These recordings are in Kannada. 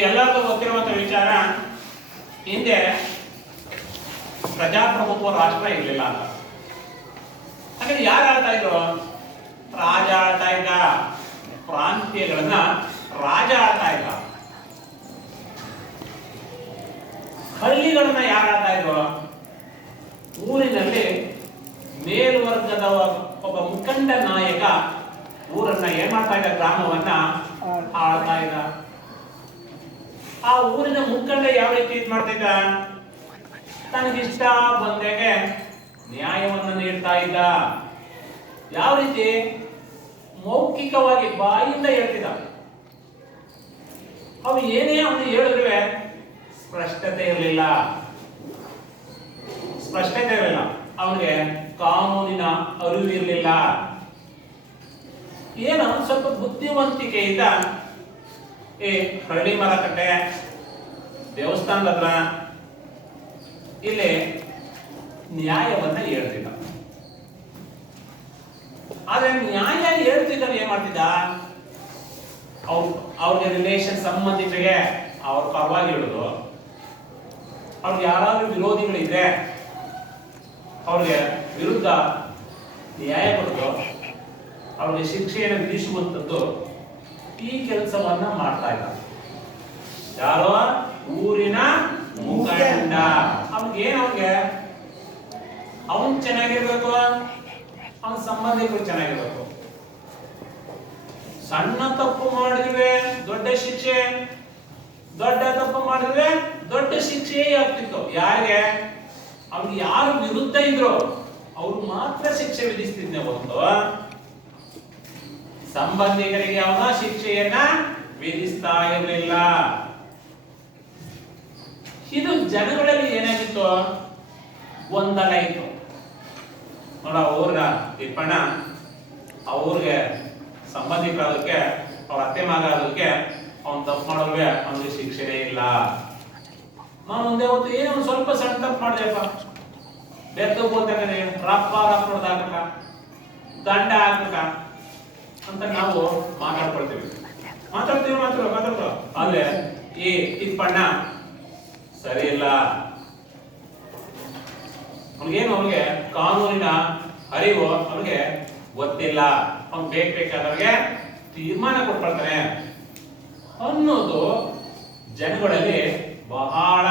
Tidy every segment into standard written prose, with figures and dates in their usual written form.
ನಿಮ್ಗೆಲ್ಲರಿಗೂ ಗೊತ್ತಿರುವಂತ ವಿಚಾರ, ಹಿಂದೆ ಪ್ರಜಾಪ್ರಭುತ್ವ ರಾಷ್ಟ್ರ ಇರಲಿಲ್ಲ ಅಂತ. ಹಾಗಾದ್ರೆ ಯಾರು ಆಳ್ತಾ ಇದ್ರು? ರಾಜ ಆಳ್ತಾ ಇದ್ದ. ಪ್ರಾಂತ್ಯಗಳನ್ನ ರಾಜ ಆಳ್ತಾ ಇದ್ದ. ಹಳ್ಳಿಗಳನ್ನ ಯಾರು ಆಳ್ತಾ ಇದ್ರು? ಊರಿನಲ್ಲಿ ಮೇಲ್ವರ್ಗದ ಒಬ್ಬ ಮುಖಂಡ ನಾಯಕ ಊರನ್ನ ಏನ್ ಮಾಡ್ತಾ ಇದ್ದ? ಗ್ರಾಮವನ್ನ ಆಳ್ತಾ ಇದ್ದ. ಆ ಊರಿನ ಮುಖಂಡ ಯಾವ ರೀತಿ ಇದ್ ಮಾಡ್ತಿದ್ದ? ತನಗಿಷ್ಟ ಬಂದಾಗೆ ನ್ಯಾಯವನ್ನು ನೀಡ್ತಾ ಇದ್ದ. ಯಾವ ರೀತಿ? ಮೌಖಿಕವಾಗಿ ಬಾಯಿಂದ ಹೇಳ್ತಿದ್ದ. ಅವು ಏನೇ ಅವನು ಹೇಳಿದ್ರೆ ಸ್ಪಷ್ಟತೆ ಇರಲಿಲ್ಲ. ಅವನಿಗೆ ಕಾನೂನಿನ ಅರಿವು ಇರಲಿಲ್ಲ. ಏನೋ ಸ್ವಲ್ಪ ಬುದ್ಧಿವಂತಿಕೆಯಿಂದ ಈ ಹಳ್ಳಿ ಮಾರುಕಟ್ಟೆ, ದೇವಸ್ಥಾನದ ಹತ್ರ ಇಲ್ಲಿ ನ್ಯಾಯವನ್ನ ಹೇಳ್ತಿದ್ದ. ಆದ್ರೆ ನ್ಯಾಯ ಹೇಳ್ತಿದ್ದ ಏನ್ ಮಾಡ್ತಿದ್ದ? ಅವ್ರಿಗೆ ರಿಲೇಷನ್, ಸಂಬಂಧಿಕರಿಗೆ ಅವ್ರ ಪರವಾಗಿ ಹೇಳುದು. ಅವ್ರಿಗೆ ಯಾರಾದ್ರೂ ವಿರೋಧಿಗಳಿದ್ರೆ ಅವ್ರಿಗೆ ವಿರುದ್ಧ ನ್ಯಾಯ ಕೊಡುದು, ಅವ್ರಿಗೆ ಶಿಕ್ಷೆಯನ್ನು ವಿಧಿಸುವಂಥದ್ದು, ಈ ಕೆಲಸವನ್ನ ಮಾಡ್ತಾ ಇದ್ದ. ಯಾರೋ ಊರಿನ ಮುಖಂಡ. ಅವ್ನಿಗೆ ಅವನ್ ಚೆನ್ನಾಗಿರ್ಬೇಕು, ಅವನ ಸಂಬಂಧಿಕರು ಚೆನ್ನಾಗಿರ್ಬೇಕು. ಸಣ್ಣ ತಪ್ಪು ಮಾಡಿದ್ರೆ ದೊಡ್ಡ ಶಿಕ್ಷೆ, ದೊಡ್ಡ ತಪ್ಪು ಮಾಡಿದ್ರೆ ದೊಡ್ಡ ಶಿಕ್ಷೆ ಆಗ್ತಿತ್ತು. ಯಾರಿಗೆ? ಅವ್ನಿಗೆ ಯಾರು ವಿರುದ್ಧ ಇದ್ರು ಅವ್ರು ಮಾತ್ರ ಶಿಕ್ಷೆ ವಿಧಿಸ್ತಿದ್ದೆ ಹೊರತು ಸಂಬಂಧಿಕರಿಗೆ ಅವನ ಶಿಕ್ಷೆಯನ್ನ ವಿಧಿಸ್ತಾ ಇರಲಿಲ್ಲ. ಇದು ಜನಗಳಲ್ಲಿ ಏನಾಗಿತ್ತು? ಗೊಂದಲ ಇತ್ತು. ನೋಡ, ಊರ ತಿಪ್ಪಣ್ಣ ಅವ್ರಿಗೆ ಸಂಬಂಧಿಕರಾದಕ್ಕೆ, ಅವ್ರ ಅತ್ತೆ ಮಗ ಆದಕ್ಕೆ ಅವ್ನು ತಪ್ಪು ಮಾಡೋರ್ಗೆ ಅವನಿಗೆ ಶಿಕ್ಷೆನೇ ಇಲ್ಲ. ನಾನು ಒಂದೇ ಹೊತ್ತು ಏನೋ ಒಂದು ಸ್ವಲ್ಪ ಸಣ್ಣ ತಪ್ಪು ಮಾಡಿದೆಪ್ಪ, ಬೆದ್ದು ಬೋತಾನೆ ರಪ್ಪ ಹೊಡೆದಾಕ, ದಂಡ ಹಾಕ್ಬೇಕ ಅಂತ ನಾವು ಮಾತಾಡ್ಕೊಳ್ತೀವಿ. ಆದ್ರೆ ಈ ತಿಪ್ಪಣ್ಣ ಸರಿ ಇಲ್ಲ. ಅವ್ನಿಗೆ ಕಾನೂನಿನ ಅರಿವು ಅವನಿಗೆ ಗೊತ್ತಿಲ್ಲ. ಅವ್ನು ಬೇಕಾದವ್ರಿಗೆ ತೀರ್ಮಾನ ಕೊಟ್ಕೊಳ್ತಾನೆ ಅನ್ನೋದು ಜನಗಳಲ್ಲಿ ಬಹಳ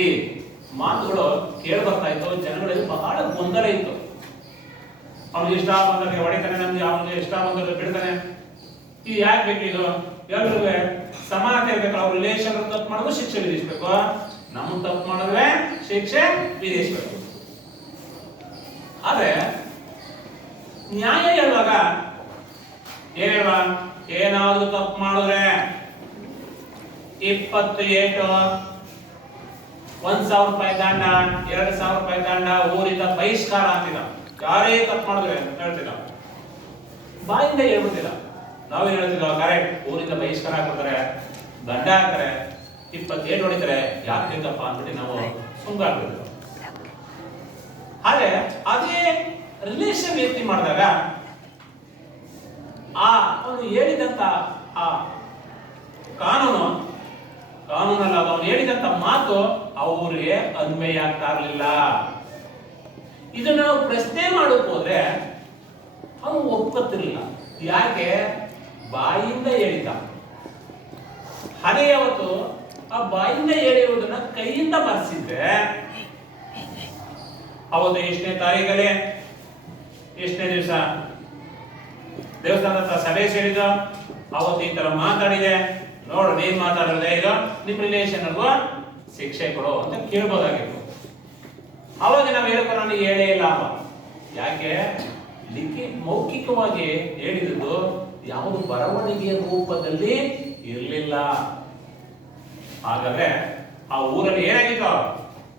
ಈ ಮಾತುಗಳು ಕೇಳಿ ಬರ್ತಾ ಇತ್ತು. ಜನಗಳಲ್ಲಿ ಬಹಳ ಗೊಂದಲ ಇತ್ತು. ಅವ್ನಿಗೆ ಇಷ್ಟ ಬಂದವ್ರಿಗೆ ಹೊಡಿತಾನೆ, ನಮ್ಗೆ ಅವ್ನಿಗೆ ಇಷ್ಟ ಬಂದವ್ರಿಗೆ ಬಿಡ್ತಾನೆ. ಈ ಯಾಕೆ ಬೇಕು? ಇದು ಎಲ್ರಿಗೂ ಸಮಾನತೆ ಇರ್ಬೇಕು. ಅವ್ರ ರಿಲೇಷನ್ ತಪ್ಪು ಮಾಡೋದು ಶಿಕ್ಷೆ ವಿಧಿಸ್ಬೇಕು, ನಮ್ಮ ತಪ್ಪು ಮಾಡಿದ್ರೆ ಶಿಕ್ಷೆ ವಿಧಿಸ್ಬೇಕು. ಆದ್ರೆ ನ್ಯಾಯ ಹೇಳುವಾಗ ಏನ್ ಹೇಳುವ? ಏನಾದ್ರೂ ತಪ್ಪು ಮಾಡಿದ್ರೆ 20 ಏಟು, 1,000 ರೂಪಾಯಿ ದಂಡ, 2,000 ರೂಪಾಯಿ ದಂಡ, ಊರಿಂದ ಬಹಿಷ್ಕಾರ ಅಂತಿದ. ಯಾರೇ ತಪ್ಪು ಮಾಡಿದ್ರೆ ಹೇಳ್ತಿದ್ದ, ಬಾಯಿಂದ ಹೇಳ್ಬಿಡ್ತಿಲ್ಲ. ನಾವೇನ್ ಹೇಳ್ತಿದ್ವ? ಕರೆಕ್ಟ್, ಊರಿಂದ ಬಹಿಷ್ಕಾರ ಹಾಕ್ಬಿಡ್ತಾರೆ, ದಂಡ ಹಾಕ್ತಾರೆ, 20 ಏಟು ಹೊಡಿತಾರೆ, ಯಾಕೆ ತಪ್ಪ ಅಂದ್ಬಿಟ್ಟು ನಾವು ಸುಮ್ಗಾಗ್ಬಿಡ್ತೀವಿ. ಆದ್ರೆ ಅದೇ ರಿಲೇಷನ್ ವ್ಯಕ್ತಿ ಮಾಡಿದಾಗ ಅವನು ಹೇಳಿದಂತ ಆ ಕಾನೂನಲ್ಲ, ಅವನು ಹೇಳಿದಂತ ಮಾತು ಅವ್ರಿಗೆ ಅನ್ವಯ ಆಗ್ತಾ ಇರಲಿಲ್ಲ. ಇದನ್ನ ನಾವು ಪ್ರಶ್ನೆ ಮಾಡೋಕೆ ಹೋದ್ರೆ ಅವನು ಒಪ್ಪತ್ತಿರಲಿಲ್ಲ. ಯಾಕೆ? ಬಾಯಿಂದ ಹೇಳಿದ್ದ. ಅದೇ ಯಾವತ್ತು ಆ ಬಾಯಿಂದ ಹೇಳಿರುವುದನ್ನ ಕೈಯಿಂದ ಬರ್ಸಿದ್ರೆ ಅವತ್ತು ಎಷ್ಟನೇ ತಾರೀಖಲ್ಲಿ, ಎಷ್ಟನೇ ದಿವಸ ದೇವಸ್ಥಾನದ ಹತ್ರ ಸಭೆ ಸೇರಿದ, ಅವತ್ತು ಈ ತರ ಮಾತಾಡಿದೆ, ನೋಡು ನೀನ್ ಮಾತಾಡೋದೇ ಇದು, ನಿಮ್ ರಿಲೇಷನ್ ಅಲ್ವಾ, ಶಿಕ್ಷೆ ಕೊಡು ಅಂತ ಕೇಳ್ಬೋದಾಗಿತ್ತು. ಅವಾಗ ನಾವು ಹೇಳ್ಕೊ ನನಗೆ ಹೇಳೇ ಇಲ್ಲ ಅವ. ಯಾಕೆ? ಮೌಖಿಕವಾಗಿ ಹೇಳಿದ್ದು ಯಾವುದು ಬರವಣಿಗೆಯ ರೂಪದಲ್ಲಿ ಇರಲಿಲ್ಲ. ಹಾಗಾದ್ರೆ ಆ ಊರಲ್ಲಿ ಏನಾಗಿತ್ತು?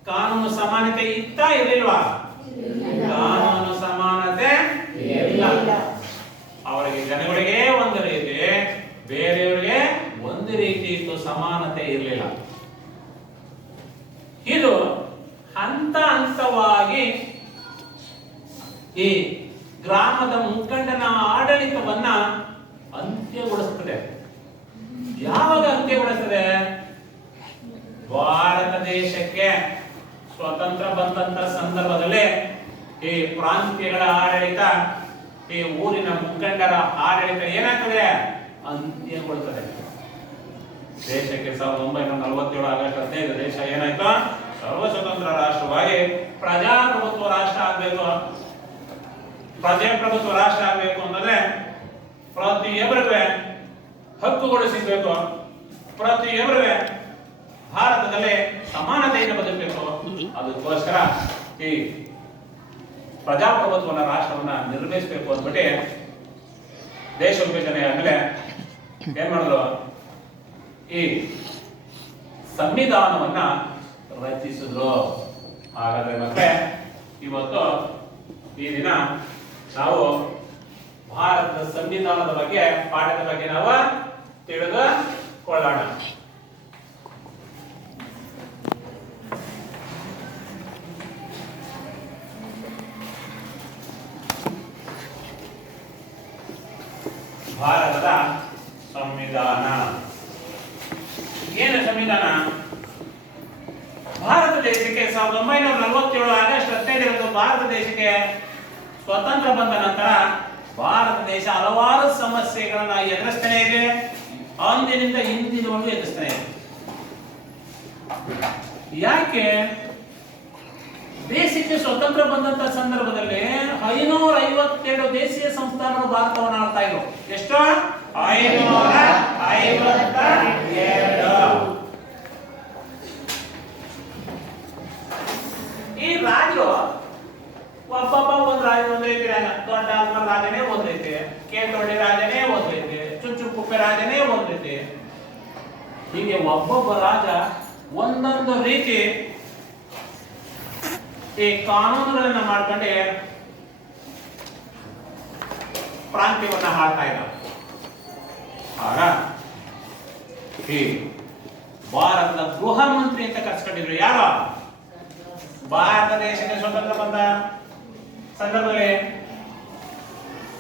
ಕಾನೂನು ಸಮಾನತೆ ಇತ್ತಾ ಇರಲಿಲ್ವಾ? ಕಾನೂನು ಸಮಾನತೆ ಇಲ್ಲ. ಅವರಿಗೆ ಜನಗಳಿಗೆ ಒಂದು ರೀತಿ, ಬೇರೆಯವರಿಗೆ ಒಂದು ರೀತಿ ಇತ್ತು, ಸಮಾನತೆ ಇರಲಿಲ್ಲ. ಇದು ಹಂತ ಹಂತವಾಗಿ ಈ ಗ್ರಾಮದ ಮುಖಂಡನ ಆಡಳಿತವನ್ನ ಅಂತ್ಯಗೊಳಿಸುತ್ತದೆ. ಯಾವಾಗ ಅಂತ್ಯಗೊಳಿಸ್ತದೆ? ಭಾರತ ದೇಶಕ್ಕೆ ಸ್ವತಂತ್ರ ಬಂದಂತ ಸಂದರ್ಭದಲ್ಲಿ ಈ ಪ್ರಾಂತ್ಯಗಳ ಆಡಳಿತ, ಈ ಊರಿನ ಮುಖಂಡರ ಆಡಳಿತ ಏನಾಗ್ತದೆ? ಅಂತ್ಯಗೊಳ್ತದೆ. ದೇಶಕ್ಕೆ 1947 ಆಗಸ್ಟ್ 15 ದೇಶ ಏನಾಯ್ತು? ಸರ್ವ ಸ್ವತಂತ್ರ ರಾಷ್ಟ್ರವಾಗಿ ಪ್ರಜಾಪ್ರಭುತ್ವ ರಾಷ್ಟ್ರ ಆಗ್ಬೇಕು. ಪ್ರಜಾಪ್ರಭುತ್ವ ರಾಷ್ಟ್ರ ಆಗ್ಬೇಕು ಅಂತಂದ್ರೆ ಪ್ರತಿಯೊಬ್ಬರಿಗೆ ಹಕ್ಕುಗಳು ಸಿಗಬೇಕು, ಪ್ರತಿಯೊಬ್ಬರಿಗೆ ಭಾರತದಲ್ಲಿ ಸಮಾನತೆಯನ್ನು ಬದುಕಬೇಕು. ಅದಕ್ಕೋಸ್ಕರ ಈ ಪ್ರಜಾಪ್ರಭುತ್ವನ ರಾಷ್ಟ್ರವನ್ನ ನಿರ್ಮಿಸಬೇಕು ಅಂದ್ಬಿಟ್ಟು ದೇಶ ವಿಭಜನೆ ಆದ್ಮೇಲೆ ಏನ್ ಮಾಡಿದ್ರು? ಈ ಸಂವಿಧಾನವನ್ನ ರಚಿಸಿದ್ರು. ಹಾಗಾದ್ರೆ ಮತ್ತೆ ಇವತ್ತು ಈ ದಿನ ನಾವು ಭಾರತದ ಸಂವಿಧಾನದ ಬಗ್ಗೆ, ಪಾಠದ ಬಗ್ಗೆ ನಾವು ತಿಳಿದುಕೊಳ್ಳೋಣ. ಭಾರತದ ಸಂವಿಧಾನ ಏನು? ಸಂವಿಧಾನ ಭಾರತ ದೇಶಕ್ಕೆ 1947 ಆಗಸ್ಟ್ 15 ಭಾರತ ದೇಶಕ್ಕೆ ಸ್ವತಂತ್ರ ಬಂದ ನಂತರ ಭಾರತ ದೇಶ ಹಲವಾರು ಸಮಸ್ಯೆಗಳನ್ನ ಎದುರಿಸ್ತಾನೆ ಇದೆ. ಅಂದಿನಿಂದ ಇಂದಿನವರೆಗೂ ಎದುರಿಸ್ತಾನೆ ಇದೆ. ಯಾಕೆ? ದೇಶಕ್ಕೆ ಸ್ವತಂತ್ರ ಬಂದಂತ ಸಂದರ್ಭದಲ್ಲಿ 552 ದೇಶೀಯ ಸಂಸ್ಥಾನಗಳು ಭಾರತವನ್ನು ಆಳ್ತಾ ಇದ್ರು. ಎಷ್ಟು? 552. ಈ ರಾಜರು ಒಬ್ಬೊಬ್ಬ ಒಂದು ರಾಜ ಒಂದ್ ರೀತಿ ರಾಜ. ದೊಡ್ಡ ರಾಜನೇ ಒಂದ್ ರೀತಿ, ಕೇತೊಳ್ಳಿ ರಾಜನೇ ಒಂದ್ ರೀತಿ, ಚುಂಚುಕುಪ್ಪೆ ರಾಜನೇ ಒಂದ್ ರೀತಿ. ಹೀಗೆ ಒಬ್ಬೊಬ್ಬ ರಾಜ ಒಂದೊಂದು ರೀತಿ ಈ ಕಾನೂನುಗಳನ್ನ ಮಾಡ್ಕೊಂಡೆ ಪ್ರಾಂತ್ಯವನ್ನ ಆಳ್ತಾ ಇದ್ದ. ಆಗ ಈ ಭಾರತದ ಗೃಹ ಮಂತ್ರಿ ಅಂತ ಕರ್ಸ್ಕೊಂಡಿದ್ರು. ಯಾರು? ಭಾರತ ದೇಶಕ್ಕೆ ಸ್ವತಂತ್ರ ಬಂದ ಸಂದರ್ಭದಲ್ಲಿ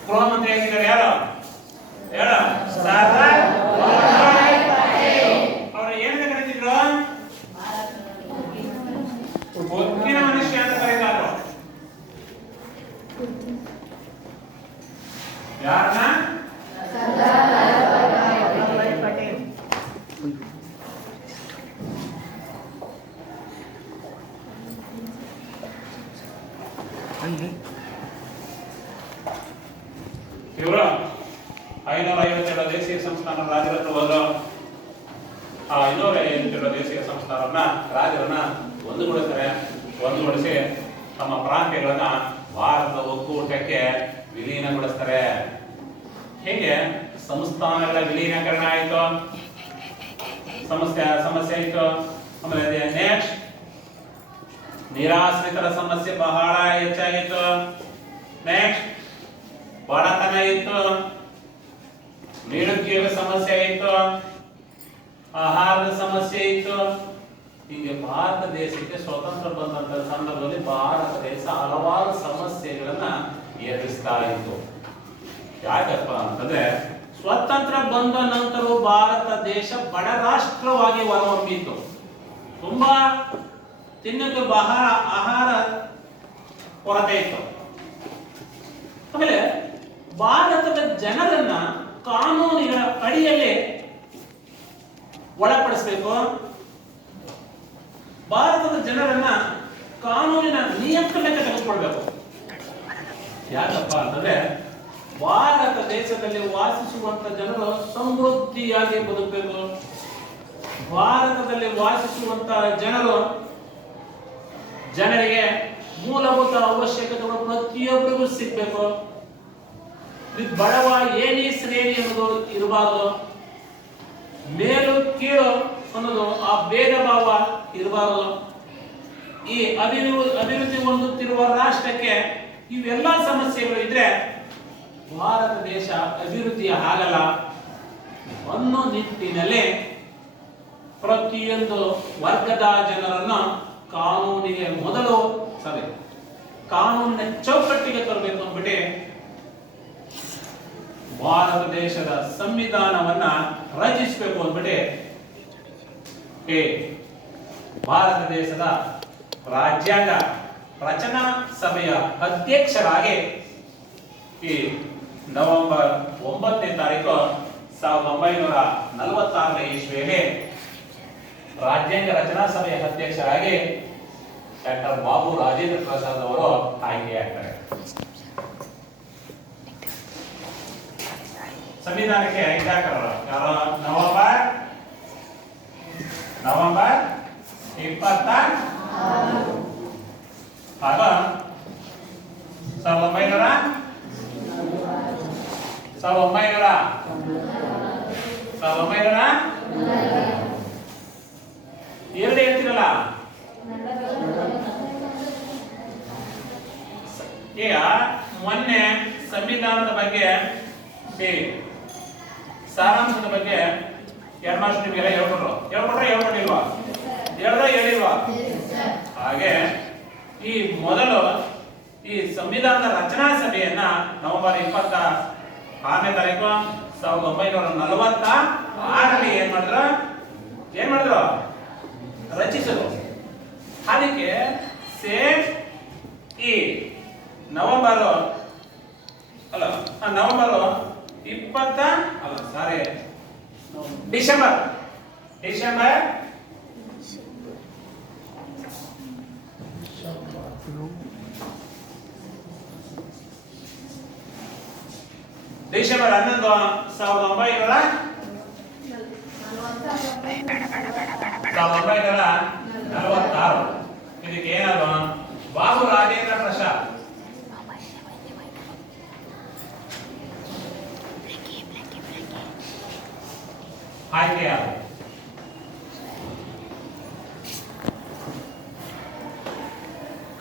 ಗೃಹ ಮಂತ್ರಿ ಆಗಿದ್ದಾರೆ. ಯಾರು? ಹೇಳು. ಸರ್ದಾರ್ ವಲ್ಲಭಾಯ್ ಪಟೇಲ್. ಅವರು ಏನಂತ ಕರೀತಿದ್ರು? ಬೊಕ್ಕಿನ ಮನುಷ್ಯ ಅಂತ ಕರೀತಾದ್ರು. ಯಾರನ್ನ? ಸರ್ದಾರ್ ವಲ್ಲಭಾಯ್ ಪಟೇಲ್. ಇವರು 552 ದೇಶೀಯ ಸಂಸ್ಥಾನ ರಾಜರ ಹತ್ರ ಹೋದ್ರು. ಆ 552 ದೇಶೀಯ ಸಂಸ್ಥಾನವನ್ನ ರಾಜರನ್ನ ಒಂದುಗೂಡಿಸ್ತಾರೆ. ಒಂದುಗೂಡಿಸಿ ತಮ್ಮ ಪ್ರಾಂತ್ಯಗಳನ್ನ ಭಾರತದ ಒಕ್ಕೂಟಕ್ಕೆ ವಿಲೀನಗೊಳಿಸ್ತಾರೆ. ಹೇಗೆ ಸಂಸ್ಥಾನಗಳ ವಿಲೀನೀಕರಣ ಆಯಿತು? ಸಮಸ್ಯೆ ಆಯಿತು. ಆಮೇಲೆ ನೆಕ್ಸ್ಟ್ ನಿರಾಶ್ರಿತರ ಸಮಸ್ಯೆ ಬಹಳ ಹೆಚ್ಚಾಗಿತ್ತು. ನೆಕ್ಸ್ಟ್ ಬಡತನ ಇತ್ತು, ನಿರುದ್ಯೋಗ ಸಮಸ್ಯೆ ಇತ್ತು, ಆಹಾರದ ಸಮಸ್ಯೆ ಇತ್ತು. ಹೀಗೆ ಭಾರತ ದೇಶಕ್ಕೆ ಸ್ವತಂತ್ರ ಬಂದಂತ ಸಂದರ್ಭದಲ್ಲಿ ಭಾರತ ದೇಶ ಹಲವಾರು ಸಮಸ್ಯೆಗಳನ್ನ ಎದುರಿಸ್ತಾ ಇತ್ತು. ಯಾಕಪ್ಪ ಅಂತಂದ್ರೆ ಸ್ವತಂತ್ರ ಬಂದ ನಂತರ ಭಾರತ ದೇಶ ಬಡ ರಾಷ್ಟ್ರವಾಗಿ ಹೊರಹೊಮ್ಮಿತ್ತು. ತುಂಬಾ ತಿನ್ನೋಕೆ ಬಹಳ ಆಹಾರ ಕೊರತೆ ಇತ್ತು. ಆಮೇಲೆ ಭಾರತದ ಜನರನ್ನ ಕಾನೂನಿನ ಅಡಿಯಲ್ಲಿ ಒಳಪಡಿಸಬೇಕು. ಭಾರತದ ಜನರನ್ನ ಕಾನೂನಿನ ನಿಯಂತ್ರಣಕ್ಕೆ ತೆಗೆದುಕೊಳ್ಬೇಕು. ಯಾಕಪ್ಪ ಅಂತಂದ್ರೆ ಭಾರತ ದೇಶದಲ್ಲಿ ವಾಸಿಸುವಂತ ಜನರು ಸಮೃದ್ಧಿಯಾಗಿ ಬದುಕಬೇಕು. ಭಾರತದಲ್ಲಿ ವಾಸಿಸುವಂತ ಜನರಿಗೆ ಮೂಲಭೂತ ಅವಶ್ಯಕತೆಗಳು ಪ್ರತಿಯೊಬ್ಬರಿಗೂ ಸಿಗಬೇಕು. ಬಡವ ಏನಿ ಶ್ರೇಣಿ ಅನ್ನೋದು ಇರಬಾರದು. ಮೇಲು ಕೀಳು ಅನ್ನೋದು ಆ ಭೇದ ಭಾವ ಇರಬಾರದು. ಈ ಅಭಿವೃದ್ಧಿ ಹೊಂದುತ್ತಿರುವ ರಾಷ್ಟ್ರಕ್ಕೆ ಇವೆಲ್ಲ ಸಮಸ್ಯೆಗಳು ಇದ್ರೆ ಭಾರತ ದೇಶ ಅಭಿವೃದ್ಧಿ ಆಗಲ್ಲ ಅನ್ನೋ ನಿಟ್ಟಿನಲ್ಲಿ ಪ್ರತಿಯೊಂದು ವರ್ಗದ ಜನರನ್ನು ಕಾನೂನಿನ ಚೌಕಟ್ಟಿಗೆ ತರಬೇಕು ಅಂದ್ಬಿಟ್ಟು ಭಾರತ ದೇಶದ ಸಂವಿಧಾನವನ್ನ ರಚಿಸಬೇಕು ಅಂದ್ಬಿಟ್ಟು ಭಾರತ ದೇಶದ ರಾಜ್ಯಾಂಗ ರಚನಾ ಸಭೆಯ ಅಧ್ಯಕ್ಷರಾಗಿ ಈ ನವೆಂಬರ್ 9ನೇ ತಾರೀಕು 1946ನೇ ಇಸ್ವಿಯಲ್ಲಿ ರಾಜ್ಯಾಂಗ ರಚನಾ ಸಭೆಯ ಅಧ್ಯಕ್ಷರಾಗಿ ಡಾಕ್ಟರ್ ಬಾಬು ರಾಜೇಂದ್ರ ಪ್ರಸಾದ್ ಅವರು ಆಯ್ಕೆಯಾಗ್ತಾರೆ. ಸಂವಿಧಾನಕ್ಕೆ ಆಯ್ಕೆಯಾಗರು ಯಾರು? ನವೆಂಬರ್ 26 ಆಗ 1900 ಎರಡು ಹೇಳ್ತೀರಲ್ಲ ಈಗ ಮೊನ್ನೆ ಸಂವಿಧಾನದ ಬಗ್ಗೆ ಸಾರಾಂಶದ ಬಗ್ಗೆ ಎರಡು ಮಾಸ ನಿಮಗೆಲ್ಲ ಹೇಳ್ಕೊಟ್ಟಿಲ್ವಾ? ಹೇಳಿಲ್ವಾ? ಹಾಗೆ ಈ ಮೊದಲು ಈ ಸಂವಿಧಾನದ ರಚನಾ ಸಭೆಯನ್ನ ನವೆಂಬರ್ 26ನೇ ತಾರೀಕು 1946ರಲ್ಲಿ ಏನ್ ಮಾಡಿದ್ರು ರಚಿಸಲು. ಅದಕ್ಕೆ ಸೇಮ್ ಈ ನವೆಂಬರ್ 20 ಡಿಸೆಂಬರ್ ಡಿಸೆಂಬರ್ 11 1946 ಇದಕ್ಕೆ ಏನಾದ್ರು ಬಾಬು ರಾಜೇಂದ್ರ ಪ್ರಸಾದ್ ಆಯ್ಕೆಯಾದ.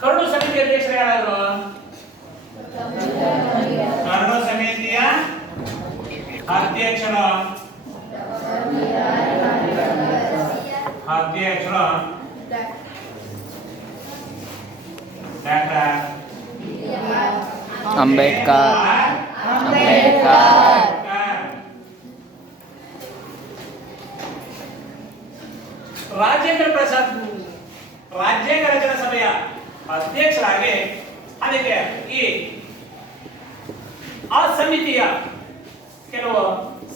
ಕರಡು ಸಮಿತಿ ಅಧ್ಯಕ್ಷರು ಯಾರಾದ್ರು? ಕರಡು ಸಮಿತಿಯ ಅಧ್ಯಕ್ಷರು ಡಾಕ್ಟರ್ ಅಂಬೇಡ್ಕರ್. ರಾಜೇಂದ್ರ ಪ್ರಸಾದ್ ರಾಜ್ಯಾಂಗ ರಚನಾ ಸಭೆಯ ಅಧ್ಯಕ್ಷರಾಗಿ ಅದಕ್ಕೆ ಆ ಸಮಿತಿಯ ಕೆಲವು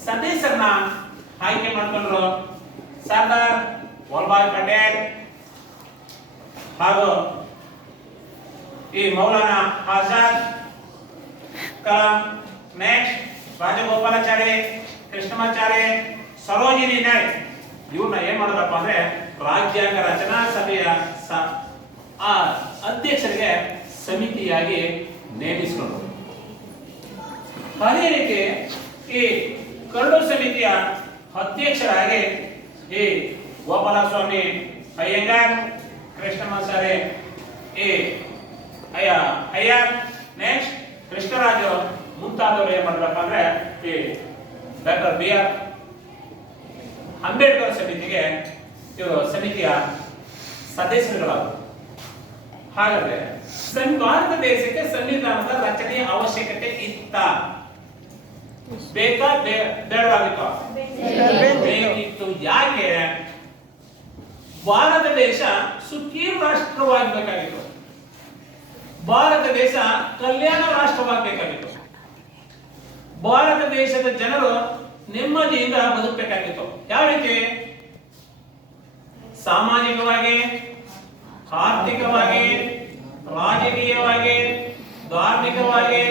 ಸದಸ್ಯರನ್ನ ಆಯ್ಕೆ ಮಾಡಿಕೊಂಡ್ರು. ಸರ್ದಾರ್ ವಲ್ಲಭಾಯ್ ಪಟೇಲ್ ಹಾಗೂ ಈ ಮೌಲಾನಾ ಆಜಾದ್, ಕಲಾಂ, ನೆಕ್ಸ್ಟ್ ರಾಜಗೋಪಾಲಾಚಾರಿ, ಕೃಷ್ಣಮಾಚಾರಿ, ಸರೋಜಿನಿ ನಾಯ್ಡು ಇವ್ರನ್ನ ಏನ್ ಮಾಡೋದಪ್ಪ ಅಂದ್ರೆ ರಾಜ್ಯಾಂಗ ರಚನಾ ಸಭೆಯ ಆ ಅಧ್ಯಕ್ಷರಿಗೆ ಸಮಿತಿಯಾಗಿ ನೇಮಿಸಿಕೊಂಡ್ರು. ಅದೇ ರೀತಿ ಈ ಕರಡು ಸಮಿತಿಯ ಅಧ್ಯಕ್ಷರಾಗಿ ಈ ಗೋಪಾಲಸ್ವಾಮಿ ಅಯ್ಯಂಗಾರ್, ಕೃಷ್ಣಮಾಚಾರಿ ಅಯ್ಯರ್, ನೆಕ್ಸ್ಟ್ ಕೃಷ್ಣರಾಜು ಮುಂತಾದವರು ಏನ್ ಮಾಡ್ಬೇಕಂದ್ರೆ ಈ ಡಾಕ್ಟರ್ BR ಅಂಬೇಡ್ಕರ್ ಸಮಿತಿಗೆ ಇವರು ಸಮಿತಿಯ ಸದಸ್ಯರುಗಳಾದರು. ಹಾಗಾದ್ರೆ ಭಾರತ ದೇಶಕ್ಕೆ ಸಂವಿಧಾನದ ರಚನೆಯ ಅವಶ್ಯಕತೆ ಇತ್ತ? ಬೇಕಾ ಬೇಡವಾಗಿತ್ತು? ಬೇಕಿತ್ತು. ಯಾಕೆ? ಭಾರತ ದೇಶ ಸುಖೀ ರಾಷ್ಟ್ರವಾಗಬೇಕಾಗಿತ್ತು. ಭಾರತ ದೇಶ ಕಲ್ಯಾಣ ರಾಷ್ಟ್ರವಾಗಬೇಕಾಗಿತ್ತು. ಭಾರತ ದೇಶದ ಜನರು ನೆಮ್ಮದಿಯಿಂದ ಬದುಕಬೇಕಾಗಿತ್ತು. ಯಾವ ರೀತಿ? ಸಾಮಾಜಿಕವಾಗಿ, ಆರ್ಥಿಕವಾಗಿ, ರಾಜಕೀಯವಾಗಿ, ಧಾರ್ಮಿಕವಾಗಿ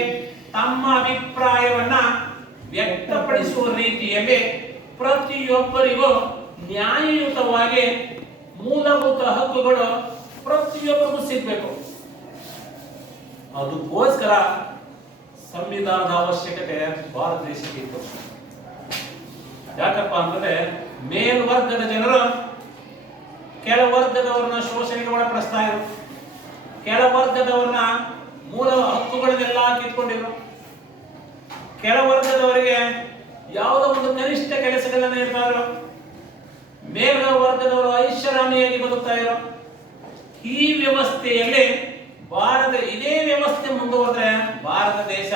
ತಮ್ಮ ಅಭಿಪ್ರಾಯವನ್ನ ವ್ಯಕ್ತಪಡಿಸುವ ರೀತಿಯಲ್ಲಿ ಪ್ರತಿಯೊಬ್ಬರಿಗೂ ನ್ಯಾಯಯುತವಾಗಿ ಮೂಲಭೂತ ಹಕ್ಕುಗಳು ಪ್ರತಿಯೊಬ್ಬರಿಗೂ ಸಿಗಬೇಕು. ಅದಕ್ಕೋಸ್ಕರ ಸಂವಿಧಾನದ ಅವಶ್ಯಕತೆ ಭಾರತ ದೇಶಕ್ಕೆ ಇತ್ತು. ಯಾಕಪ್ಪ ಅಂತಂದ್ರೆ ಮೇಲ್ವರ್ಗದ ಜನರು ಕೆಳವರ್ಗದವರನ್ನ ಶೋಷಣೆಗೆ ಒಳಪಡಿಸ್ತಾ ಇದ್ರು. ಕೆಳವರ್ಗದವರನ್ನ ಮೂಲ ಹಕ್ಕುಗಳನ್ನೆಲ್ಲ ಕಿತ್ಕೊಂಡಿದ್ರು. ಕೆಳವರ್ಗದವರಿಗೆ ಯಾವುದೋ ಒಂದು ಕನಿಷ್ಠ ಕೆಲಸಗಳನ್ನ ನೀಡ್ತಾ ಇದ್ರು. ಮೇಲ್ವರ್ಗದವರು ಐಷಾರಾಮಿಯಾಗಿ ಬದುಕ್ತಾ ಇದ್ರು. ಈ ವ್ಯವಸ್ಥೆಯಲ್ಲಿ ಇದೇ ವ್ಯವಸ್ಥೆ ಮುಂದುವರೆದ್ರೆ ಭಾರತ ದೇಶ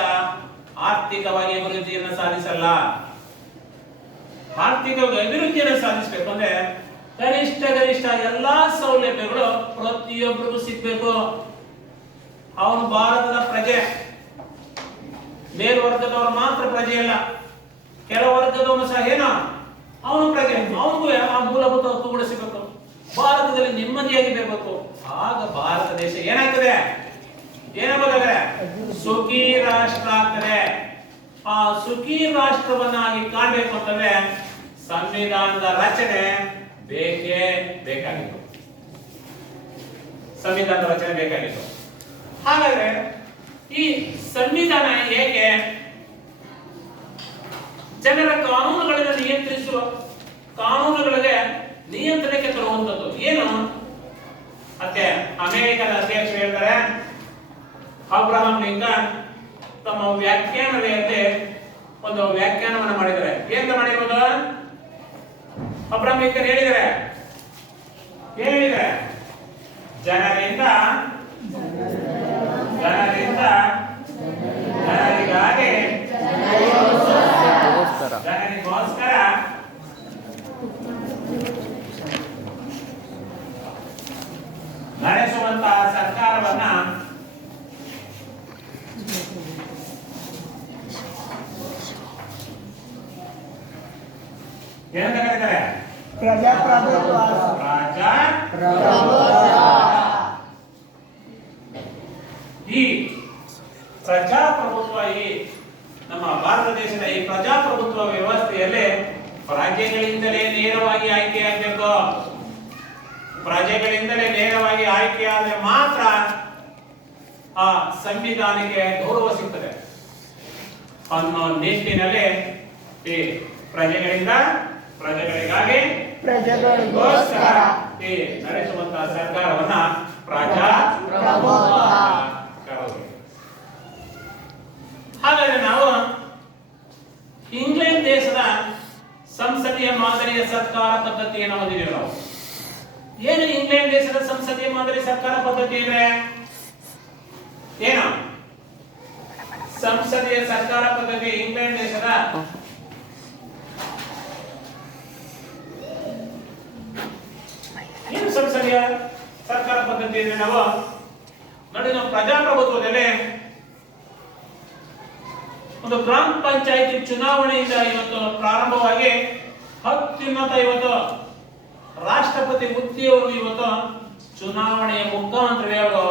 ಆರ್ಥಿಕವಾಗಿ ಅಭಿವೃದ್ಧಿಯನ್ನು ಸಾಧಿಸಲ್ಲ. ಆರ್ಥಿಕವಾಗಿ ಅಭಿವೃದ್ಧಿಯನ್ನು ಸಾಧಿಸಬೇಕು ಅಂದ್ರೆ ಗರಿಷ್ಠ ಎಲ್ಲಾ ಸೌಲಭ್ಯಗಳು ಪ್ರತಿಯೊಬ್ಬರಿಗೂ ಸಿಗ್ಬೇಕು. ಅವನು ಭಾರತದ ಪ್ರಜೆ, ಮೇಲ್ವರ್ಗದವರು ಮಾತ್ರ ಪ್ರಜೆ ಅಲ್ಲ, ಕೆಳ ವರ್ಗದವನು ಸಹ ಏನೋ ಅವನು ಪ್ರಜೆ, ಅವನಿಗೂ ಆ ಮೂಲಭೂತ ಹಕ್ಕುಗಳು ಸಿಗಬೇಕು. ಭಾರತದಲ್ಲಿ ನೆಮ್ಮದಿಯಾಗಿ ಇರಬೇಕು. ಆಗ ಭಾರತ ದೇಶ ಏನಾಗ್ತದೆ, ಏನಾಗಬೇಕಾದ್ರೆ ಸುಖಿ ರಾಷ್ಟ್ರ ಆಗ್ತದೆ. ಆ ಸುಖಿ ರಾಷ್ಟ್ರವನ್ನಾಗಿ ಕಾಣಬೇಕು ಅಂತಂದ್ರೆ ಸಂವಿಧಾನದ ರಚನೆ ಬೇಕಾಗಿತ್ತು. ಸಂವಿಧಾನದ ರಚನೆ ಬೇಕಾಗಿತ್ತು. ಹಾಗಾದ್ರೆ ಈ ಸಂವಿಧಾನ ಹೇಗೆ ಜನರ ಕಾನೂನುಗಳನ್ನು ನಿಯಂತ್ರಿಸುವ, ಕಾನೂನುಗಳಿಗೆ ನಿಯಂತ್ರಣಕ್ಕೆ ತರುವಂತದ್ದು ಏನು? ಮತ್ತೆ ಅಮೆರಿಕದ ಅಧ್ಯಕ್ಷರು ಹೇಳ್ತಾರೆ, ಅಬ್ರಹಾಂ ಲಿಂಕನ್ ತಮ್ಮ ವ್ಯಾಖ್ಯಾನದಲ್ಲಿ ಒಂದು ವ್ಯಾಖ್ಯಾನವನ್ನು ಮಾಡಿದ್ದಾರೆ. ಏನ್ ಮಾಡಿರೋದು? ಅಬ್ರಹಾಂ ಲಿಂಕನ್ ಹೇಳಿದ್ದಾರೆ, ಜನರಿಂದ ಜನರಿಗಾಗಿ ಜನರಿಗೋಸ್ಕರ ನಡೆಸುವಂತಹ ಸರ್ಕಾರವನ್ನ ಏನಂತ ಕರೀತಾರೆ? ಪ್ರಜಾಪ್ರಭುತ್ವ. ಈ ಪ್ರಜಾಪ್ರಭುತ್ವ, ಈ ನಮ್ಮ ಭಾರತ ದೇಶದ ಈ ಪ್ರಜಾಪ್ರಭುತ್ವ ವ್ಯವಸ್ಥೆಯಲ್ಲಿ ಪ್ರಜೆಗಳಿಂದಲೇ ನೇರವಾಗಿ ಆಯ್ಕೆಯಾಗಬೇಕು. ಪ್ರಜೆಗಳಿಂದಲೇ ನೇರವಾಗಿ ಆಯ್ಕೆಯಾದರೆ ಮಾತ್ರ ಆ ಸಂವಿಧಾನಕ್ಕೆ ಗೌರವ ಸಿಗ್ತದೆ ಅನ್ನೋ ನಿಟ್ಟಿನಲ್ಲಿ ಈ ಪ್ರಜೆಗಳಿಂದ ಪ್ರಜೆಗಳಿಗಾಗಿ ಪ್ರಜೆಗಳಿಗೋಸ್ಕರ ಈ ನಡೆಸುವಂತಹ ಸರ್ಕಾರವನ್ನ ಪ್ರಜಾಪ್ರಭುತ್ವ. ಹಾಗಾದ್ರೆ ನಾವು ಇಂಗ್ಲೆಂಡ್ ದೇಶದ ಸಂಸದೀಯ ಮಾದರಿಯ ಸರ್ಕಾರ ಪದ್ಧತಿಯನ್ನು ಹೊಂದಿದ್ದೇವೆ. ನಾವು ಏನು ಇಂಗ್ಲೆಂಡ್ ದೇಶದ ಸಂಸದೀಯ ಮಾದರಿ ಸರ್ಕಾರ ಪದ್ಧತಿ ಇದೆ? ಏನು ಸಂಸದೀಯ ಸರ್ಕಾರ ಪದ್ಧತಿ ಇಂಗ್ಲೆಂಡ್ ದೇಶದ ಏನು ಸಂಸದೀಯ ಸರ್ಕಾರ ಪದ್ಧತಿ ಇದೆ? ನಾವು ನೋಡಿ, ನಾವು ಪ್ರಜಾಪ್ರಭುತ್ವದಲ್ಲಿ ಒಂದು ಗ್ರಾಮ ಪಂಚಾಯಿತಿ ಚುನಾವಣೆಯಿಂದ ಇವತ್ತು ಪ್ರಾರಂಭವಾಗಿ ಅತ್ಯುನ್ನತ ಇವತ್ತು ರಾಷ್ಟ್ರಪತಿ ಹುದ್ದೆಯವರು ಇವತ್ತು ಚುನಾವಣೆಯ ಮುಖಾಂತರವೇ ಅವರು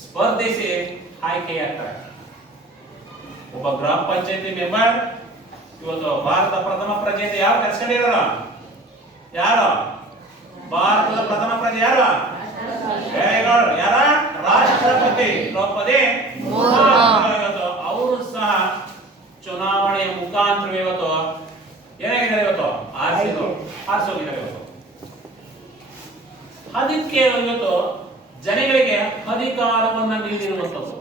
ಸ್ಪರ್ಧಿಸಿ ಆಯ್ಕೆಯಾಗ್ತಾರೆ. ಒಬ್ಬ ಗ್ರಾಮ ಪಂಚಾಯಿತಿ ಮೆಂಬರ್ ಇವತ್ತು ಭಾರತ ಪ್ರಥಮ ಪ್ರಜೆ ಅಂತ ಯಾವ ಕರ್ಸ್ಕೊಂಡಿರೋ? ಯಾರು ಭಾರತದ ಪ್ರಥಮ ಪ್ರಜೆ? ಯಾರು? ಯಾರ? ರಾಷ್ಟ್ರಪತಿ ದ್ರೌಪದಿ ಮುರ್ಮು. ಅವರು ಸಹ ಚುನಾವಣೆಯ ಮುಖಾಂತರ ಇವತ್ತು ಏನಾಗಿದ್ದಾರೆ? ಇವತ್ತು ಆರಿಸೋಗಿದ್ದಾರೆ. ಇವತ್ತು ಅದಕ್ಕೆ ಇವತ್ತು ಜನಗಳಿಗೆ ಅಧಿಕಾರವನ್ನ ನೀಡಿರುವಂತದ್ದು.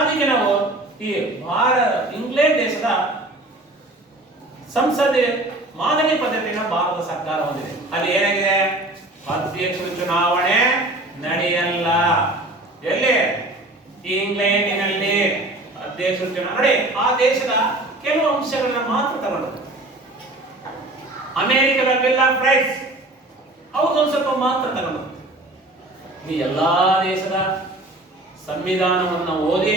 ಅದಕ್ಕೆ ನಾವು ಈ ಇಂಗ್ಲೆಂಡ್ ದೇಶದ ಸಂಸದೀಯ ಮಾದರಿ ಪದ್ಧತಿಯನ್ನು ಭಾರತ ಸರ್ಕಾರ ಹೊಂದಿದೆ. ಅಲ್ಲಿ ಏನಾಗಿದೆ? ಅಧ್ಯಕ್ಷರ ಚುನಾವಣೆ ನಡೆಯಲ್ಲ. ಎಲ್ಲಿ? ಇಂಗ್ಲೆಂಡಿನಲ್ಲಿ ಅಧ್ಯಕ್ಷರ ಚುನಾವಣೆ ಆ ದೇಶದ ಕೆಲವು ಅಂಶಗಳನ್ನ ಮಾತ್ರ ತಗೊಂಡು, ಅಮೆರಿಕದ ಬಿಲ್ ಆಫ್ ರೈಟ್ಸ್ ಅವ್ರದ್ದೊಂದು ಸ್ವಲ್ಪ ಮಾತ್ರ ತಗೊಂಡು, ಈ ಎಲ್ಲಾ ದೇಶದ ಸಂವಿಧಾನವನ್ನು ಓದಿ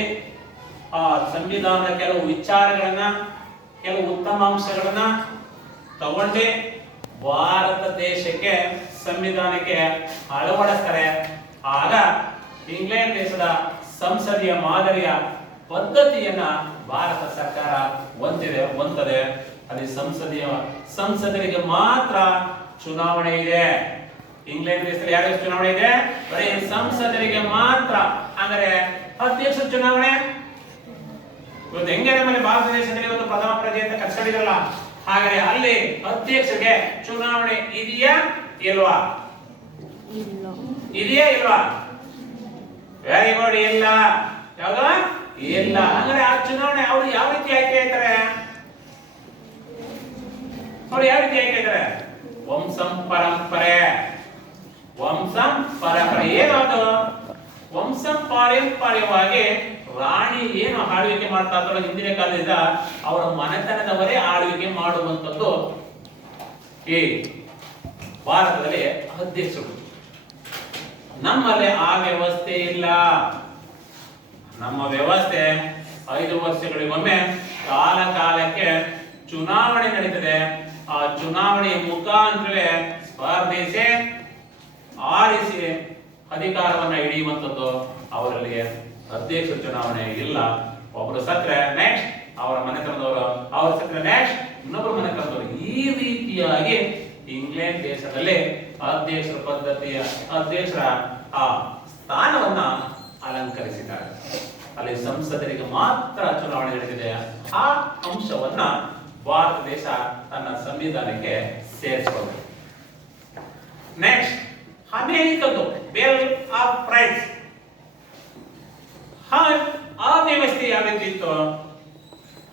ಆ ಸಂವಿಧಾನದ ಕೆಲವು ವಿಚಾರಗಳನ್ನ, ಕೆಲವು ಉತ್ತಮ ಅಂಶಗಳನ್ನ ತಗೊಂಡೆ ಭಾರತ ದೇಶಕ್ಕೆ ಸಂವಿಧಾನಕ್ಕೆ ಅಳವಡಿಸ್ತಾರೆ. ಆಗ ಇಂಗ್ಲೆಂಡ್ ದೇಶದ ಸಂಸದೀಯ ಮಾದರಿಯ ಪದ್ಧತಿಯನ್ನ ಭಾರತ ಸರ್ಕಾರ ಹೊಂದಿದೆ. ಅಲ್ಲಿ ಸಂಸದರಿಗೆ ಮಾತ್ರ ಚುನಾವಣೆ ಇದೆ. ಇಂಗ್ಲೆಂಡ್ ದೇಶದಲ್ಲಿ ಯಾರು ಚುನಾವಣೆ ಇದೆ? ಬರೀ ಸಂಸದರಿಗೆ ಮಾತ್ರ. ಅಂದರೆ ಅಧ್ಯಕ್ಷ ಚುನಾವಣೆ ಇವತ್ತು ಹೆಂಗೆ ನಮ್ಮಲ್ಲಿ ಭಾರತ ದೇಶದಲ್ಲಿ ಇವತ್ತು ಪ್ರಥಮ ಪ್ರಜೆ ಅಂತ ಕರ್ಸ್ಕೊಂಡಿರಲ್ಲ, ಹಾಗಾದ್ರೆ ಅಲ್ಲಿ ಅಧ್ಯಕ್ಷರಿಗೆ ಚುನಾವಣೆ ಇದೆಯಾ ಇಲ್ವಾ? ಇದೆಯಾ ಇಲ್ವಾ? Very good. ಇಲ್ಲ. ಯಾವ್ದು? ಇಲ್ಲ. ಅಂದ್ರೆ ಆ ಚುನಾವಣೆ ಅವ್ರು ಯಾವ ರೀತಿ ಆಯ್ಕೆ ಆಯ್ತಾರೆ? ಅವ್ರು ಯಾವ ರೀತಿ ಆಯ್ಕೆ ಆಯ್ತಾರೆ? ವಂಶಂ ಪರಂಪರೆ. ವಂಶಂ ಪರಂಪರೆ ಏನದು? ವಂಶಂ ಪಾರಂಪರ್ಯವಾಗಿ ರಾಣಿ ಏನು ಆಳ್ವಿಕೆ ಮಾಡ್ತಾ ಇದ್ದಾರೋ ಹಿಂದಿನ ಕಾಲದಿಂದ ಅವರ ಮನೆತನದವರೇ ಆಳ್ವಿಕೆ ಮಾಡುವಂಥದ್ದು ಈ ಭಾರತದಲ್ಲಿ ಅಧ್ಯಕ್ಷರು. ನಮ್ಮಲ್ಲಿ ಆ ವ್ಯವಸ್ಥೆ ಇಲ್ಲ. ನಮ್ಮ ವ್ಯವಸ್ಥೆ 5 ವರ್ಷಗಳಿಗೊಮ್ಮೆ ಕಾಲ ಕಾಲಕ್ಕೆ ಚುನಾವಣೆ ನಡೀತದೆ. ಆ ಚುನಾವಣೆಯ ಮುಖಾಂತರವೇ ಸ್ಪರ್ಧಿಸಿ ಆರಿಸಿ ಅಧಿಕಾರವನ್ನ ಹಿಡಿಯುವಂಥದ್ದು. ಅವರಲ್ಲಿ ಅಧ್ಯಕ್ಷ ಚುನಾವಣೆ ಇಲ್ಲ. ಒಬ್ಬರು ಸತ್ರೆ ನೆಕ್ಸ್ಟ್ ಅವರ ಮನೆತನದವರು, ಅವ್ರ ಸತ್ರೆ ನೆಕ್ಸ್ಟ್ ಇನ್ನೊಬ್ಬರು ಮನೆತನದವರು. ಈ ರೀತಿಯಾಗಿ ಇಂಗ್ಲೆಂಡ್ ದೇಶದಲ್ಲಿ ಅಧ್ಯಕ್ಷರ ಪದ್ಧತಿಯ ಅಧ್ಯಕ್ಷರ ಆ ಸ್ಥಾನವನ್ನ ಅಲಂಕರಿಸಿದ್ದಾರೆ. ಅಲ್ಲಿ ಸಂಸದರಿಗೆ ಮಾತ್ರ ಚುನಾವಣೆ ನಡೆದಿದೆ. ಆ ಅಂಶವನ್ನ ಭಾರತ ದೇಶ ತನ್ನ ಸಂವಿಧಾನಕ್ಕೆ ಸೇರಿಸಿಕೊಂಡಿದೆ. ನೆಕ್ಸ್ಟ್ ಅಮೆರಿಕದ್ದು ಬಿಲ್ ಆಫ್ ರೈಟ್ಸ್. ಆ ವ್ಯವಸ್ಥೆ ಯಾವ ರೀತಿ ಇತ್ತು?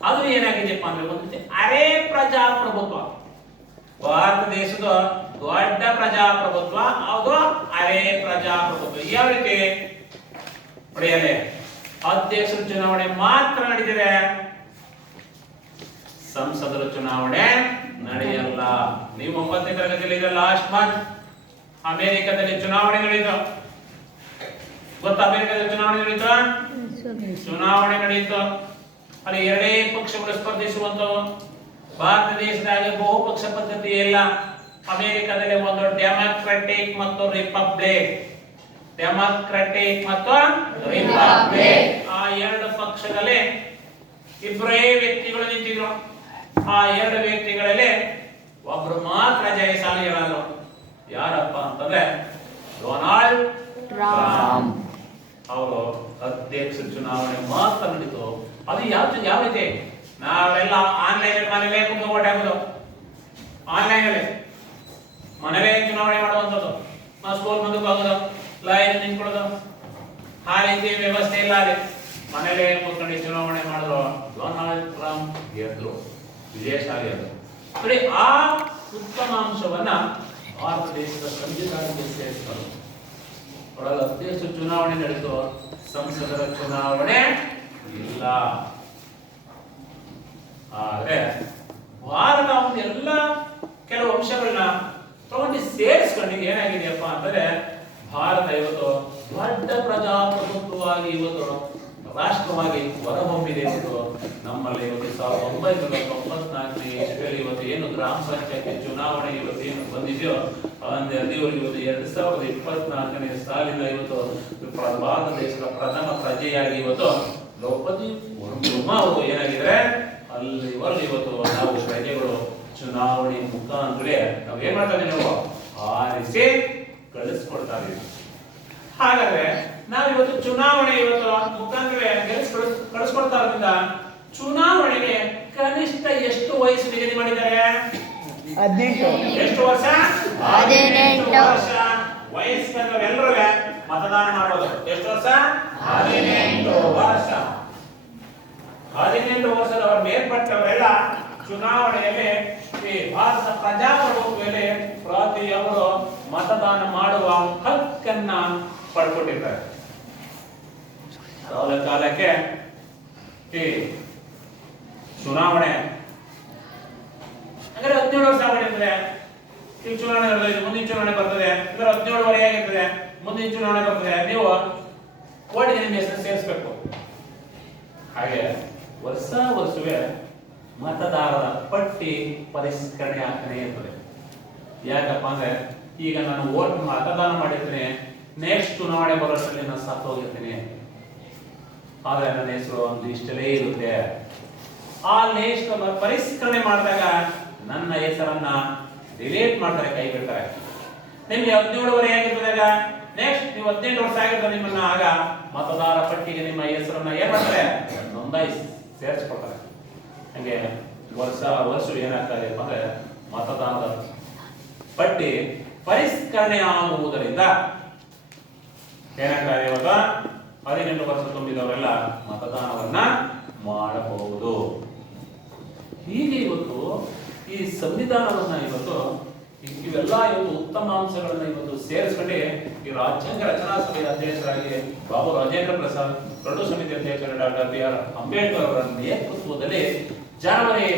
ಅದು ಏನಾಗಿದೆಪ್ಪ ಅಂದ್ರೆ ಒಂದು ಅರೆ ಪ್ರಜಾಪ್ರಭುತ್ವ. ಭಾರತ ದೇಶದ ದೊಡ್ಡ ಪ್ರಜಾಪ್ರಭುತ್ವ ಅದು ಅರೆ ಪ್ರಜಾಪ್ರಭುತ್ವ. ಯಾವ ರೀತಿ ಪಡೆಯಲೆ ಅಧ್ಯಕ್ಷರ ಚುನಾವಣೆ ಮಾತ್ರ ನಡೆದಿದೆ, ಸಂಸದರ ಚುನಾವಣೆ ನಡೆಯಲ್ಲ. ನೀವು 9ನೇ ತರಗತಿಯಲ್ಲಿ ಇದೆ ಲಾಸ್ಟ್ ಮಂತ್ ಅಮೆರಿಕದಲ್ಲಿ ಚುನಾವಣೆ ನಡೆಯಿತು. ಗೊತ್ತಾ? ಅಮೆರಿಕದಲ್ಲಿ ಚುನಾವಣೆ ನಡೆಯಿತು. ಅಲ್ಲಿ 2 ಪಕ್ಷಗಳು ಸ್ಪರ್ಧಿಸುವಂತವು. ಭಾರತ ದೇಶದಾಗ ಬಹುಪಕ್ಷ ಪದ್ಧತಿ ಇಲ್ಲ. ಅಮೆರಿಕದಲ್ಲಿ ಒಂದು ಡೆಮಾಕ್ರೆಟಿಕ್ ಮತ್ತು ರಿಪಬ್ಲಿಕ್. ಡೆಮಾಕ್ರೆಟಿಕ್ ಮತ್ತು ರಿಪಬ್ಲಿಕ್ ಆ 2 ಪಕ್ಷದಲ್ಲಿ ಇಬ್ಬರೇ ವ್ಯಕ್ತಿಗಳು ನಿಂತಿದ್ರು. ಆ 2 ವ್ಯಕ್ತಿಗಳಲ್ಲಿ ಒಬ್ರು ಮಾತ್ರ ಜಯಶಾಲಿಗಳಾದ್ರು. ಯಾರಪ್ಪ ಅಂತಂದ್ರೆ ಡೊನಾಲ್ಡ್ ಟ್ರಂಪ್. ಅವರು ಅಧ್ಯಕ್ಷ ಚುನಾವಣೆ ಮಾತ್ರ ನಡೀತು. ಅದು ಯಾವ ರೀತಿ? ನಾವೆಲ್ಲ ಆನ್ಲೈನ್ ಮನೇಲೇ ಕುಂತು ಓಟ್ ಹಾಕೋದು, ಆನ್ಲೈನ್ ಅಲ್ಲಿ ಮನೇಲೇ ಚುನಾವಣೆ ಮಾಡುವಂಥದ್ದು. ನಾವು ಸ್ಕೂಲ್ ಮುಂದಕ್ಕೆ ಹೋಗೋದು, ಲೈನ್ ನಿಂತ್ಕೊಳ್ಳೋದು, ಆ ರೀತಿ ವ್ಯವಸ್ಥೆ ಇಲ್ಲ. ಅಲ್ಲಿ ಮನೇಲೇ ಕೂತ್ಕೊಂಡು ಚುನಾವಣೆ ಮಾಡಿದ್ರು. ಡೊನಾಲ್ಡ್ ಟ್ರಂಪ್ ಗೆದ್ರು, ವಿಜಯಶಾಲಿ ಅದು. ನೋಡಿ, ಆ ಉತ್ತಮ ಅಂಶವನ್ನ ಭಾರತ ದೇಶದ ಸಂವಿಧಾನಕ್ಕೆ ಸೇರಿಸಿದರು. ಒಳಗೆ ಅಧ್ಯಕ್ಷ ಚುನಾವಣೆ ನಡೆದು ಸಂಸದರ ಚುನಾವಣೆ ಇಲ್ಲ. ಆದ್ರೆ ಭಾರತ ಒಂದು ಎಲ್ಲ ಕೆಲವು ಅಂಶಗಳನ್ನ ತಗೊಂಡು ಸೇರಿಸ್ಕೊಂಡು ಏನಾಗಿದೆಯಪ್ಪ ಅಂತಂದ್ರೆ ಭಾರತ ಇವತ್ತು ದೊಡ್ಡ ಪ್ರಜಾಪ್ರಭುತ್ವವಾಗಿ ಇವತ್ತು ರಾಷ್ಟ್ರವಾಗಿ ಹೊರಹೊಮ್ಮಿದೆ. ನಮ್ಮಲ್ಲಿ ಇವತ್ತು 1994ನೇ ಇಸ್ವಿಯಲ್ಲಿ ಇವತ್ತು ಏನು ಗ್ರಾಮ ಪಂಚಾಯತಿ ಚುನಾವಣೆ ಇವತ್ತು ಏನು ಬಂದಿದೆಯೋ ಅಲ್ಲಿವರೆಗೆ ಇವತ್ತು 2024ನೇ ಸಾಲಿನ ಇವತ್ತು ಭಾರತ ದೇಶದ ಪ್ರಥಮ ಪ್ರಜೆಯಾಗಿ ಇವತ್ತು ದ್ರೌಪದಿ ಮುರ್ಮು ಅವರು ಏನಾಗಿದ್ರೆ ಅಲ್ಲಿವರೆಗೆ ಇವತ್ತು ನಾವು ಪ್ರಜೆಗಳು ಚುನಾವಣೆ ಮುಖಾಂತರ ನಾವು ಏನ್ ಮಾಡ್ತಾ ಇದ್ದೀವಿ, ನಾವು ಆರಿಸಿ ಕಳಿಸ್ಕೊಡ್ತಾ ಇದೀವಿ. ಹಾಗಾದ್ರೆ ನಾವು ಇವತ್ತು ಚುನಾವಣೆ ಇವತ್ತು ಮುಖಾಂತರ ಕಳಿಸ್ಕೊಡ್ತಾ ಇರೋದ್ರಿಂದ ಚುನಾವಣೆಗೆ ಕನಿಷ್ಠ ಎಷ್ಟು ವಯಸ್ಸು ನಿಗದಿ ಮಾಡಿದ್ದಾರೆ? 18. ಎಷ್ಟು ವರ್ಷ? 18 ವರ್ಷ ವಯಸ್ಸಿನವರೆಲ್ಲರೂ ಮತದಾನ ಮಾಡೋದು. ಎಷ್ಟು ವರ್ಷ? 18 ವರ್ಷ. 18 ವರ್ಷದವರ ಮೇಲ್ಪಟ್ಟವರೆಲ್ಲ ಚುನಾವಣೆಯಲ್ಲಿ ಈ ಭಾರತ ಪ್ರಜಾಪ್ರಭುತ್ವದಲ್ಲಿ ಪ್ರತಿಯೊಬ್ಬರು ಮತದಾನ ಮಾಡುವ ಹಕ್ಕನ್ನ ಪಡ್ಕೊಂಡಿದ್ದಾರೆ. ಕಾಲಕ್ಕೆ ಈ ಚುನಾವಣೆ ಅಂದ್ರೆ 17 ವರ್ಷ ಆಗಿರ್ತದೆ. ಈ ಚುನಾವಣೆ ನಡೆದಿದೆ, ಮುಂದಿನ ಚುನಾವಣೆ ಬರ್ತದೆ. ಅಂದ್ರೆ 17 ವರೆ ಆಗಿರ್ತದೆ, ಮುಂದಿನ ಚುನಾವಣೆ ಬರ್ತದೆ. ನೀವು ಓಟಿಗೆ ನಿಮ್ಮ ಹೆಸರು ಸೇರಿಸಬೇಕು. ಹಾಗೆ ವರ್ಷವೇ ಮತದಾರರ ಪಟ್ಟಿ ಪರಿಷ್ಕರಣೆ ಆಗ್ತಾನೆ ಇರ್ತದೆ. ಯಾಕಪ್ಪ ಅಂದ್ರೆ ಈಗ ನಾನು ಓಟ್ ಮತದಾನ ಮಾಡಿರ್ತೀನಿ, ನೆಕ್ಸ್ಟ್ ಚುನಾವಣೆ ಬರೋಷ್ಟರಲ್ಲಿ ನಾನು ಸತ್ತು ಹೋಗಿರ್ತೀನಿ. ಆದ್ರೆ ನನ್ನ ಹೆಸರು ಒಂದು ಇಷ್ಟಲೇ ಇರುತ್ತೆ. ಆ ಲಿಸ್ಟ್ ಪರಿಷ್ಕರಣೆ ಮಾಡಿದಾಗ ನನ್ನ ಹೆಸರನ್ನ ಡಿಲೀಟ್ ಮಾಡ್ತಾರೆ, ಕೈ ಬಿಡ್ತಾರೆ. ನಿಮ್ಗೆ 17 ವರೆ ಆಗಿರ್ತದಾಗ ನೆಕ್ಸ್ಟ್ ನೀವು 18 ವರ್ಷ ಆಗಿರ್ತದೆ ನಿಮ್ಮನ್ನ, ಆಗ ಮತದಾರ ಪಟ್ಟಿಗೆ ನಿಮ್ಮ ಹೆಸರನ್ನ ಏನ್ ಮಾಡ್ತಾರೆ, ನೋಂದಾಯಿಸಿ ಸೇರಿಸ್ಕೊಳ್ತಾರೆ. ಹಂಗೆ ವರ್ಷ ಏನಾಗ್ತದೆ ಅಂದ್ರೆ ಮತದಾನದ ಪಟ್ಟಿ ಪರಿಷ್ಕರಣೆ ಆಗುವುದರಿಂದ ಏನಾಗ್ತದೆ, ಇವಾಗ 18 ವರ್ಷ ತುಂಬಿದವರೆಲ್ಲ ಮತದಾನವನ್ನ ಮಾಡಬಹುದು. ಹೀಗೆ ಇವತ್ತು ಈ ಸಂವಿಧಾನವನ್ನ ಇವತ್ತು ಇವೆಲ್ಲ ಇವತ್ತು ಉತ್ತಮ ಅಂಶಗಳನ್ನ ಇವತ್ತು ಸೇರಿಸ್ಕೊಂಡು ಈ ರಾಜ್ಯಾಂಗ ರಚನಾ ಸಭೆಯ ಅಧ್ಯಕ್ಷರಾಗಿ ಬಾಬು ರಾಜೇಂದ್ರ ಪ್ರಸಾದ್, ಕರಡು ಸಮಿತಿ ಅಧ್ಯಕ್ಷರು ಡಾಕ್ಟರ್ ಬಿ ಆರ್ ಅಂಬೇಡ್ಕರ್ ಅವರ ನೇತೃತ್ವದಲ್ಲಿ ಜನವರಿ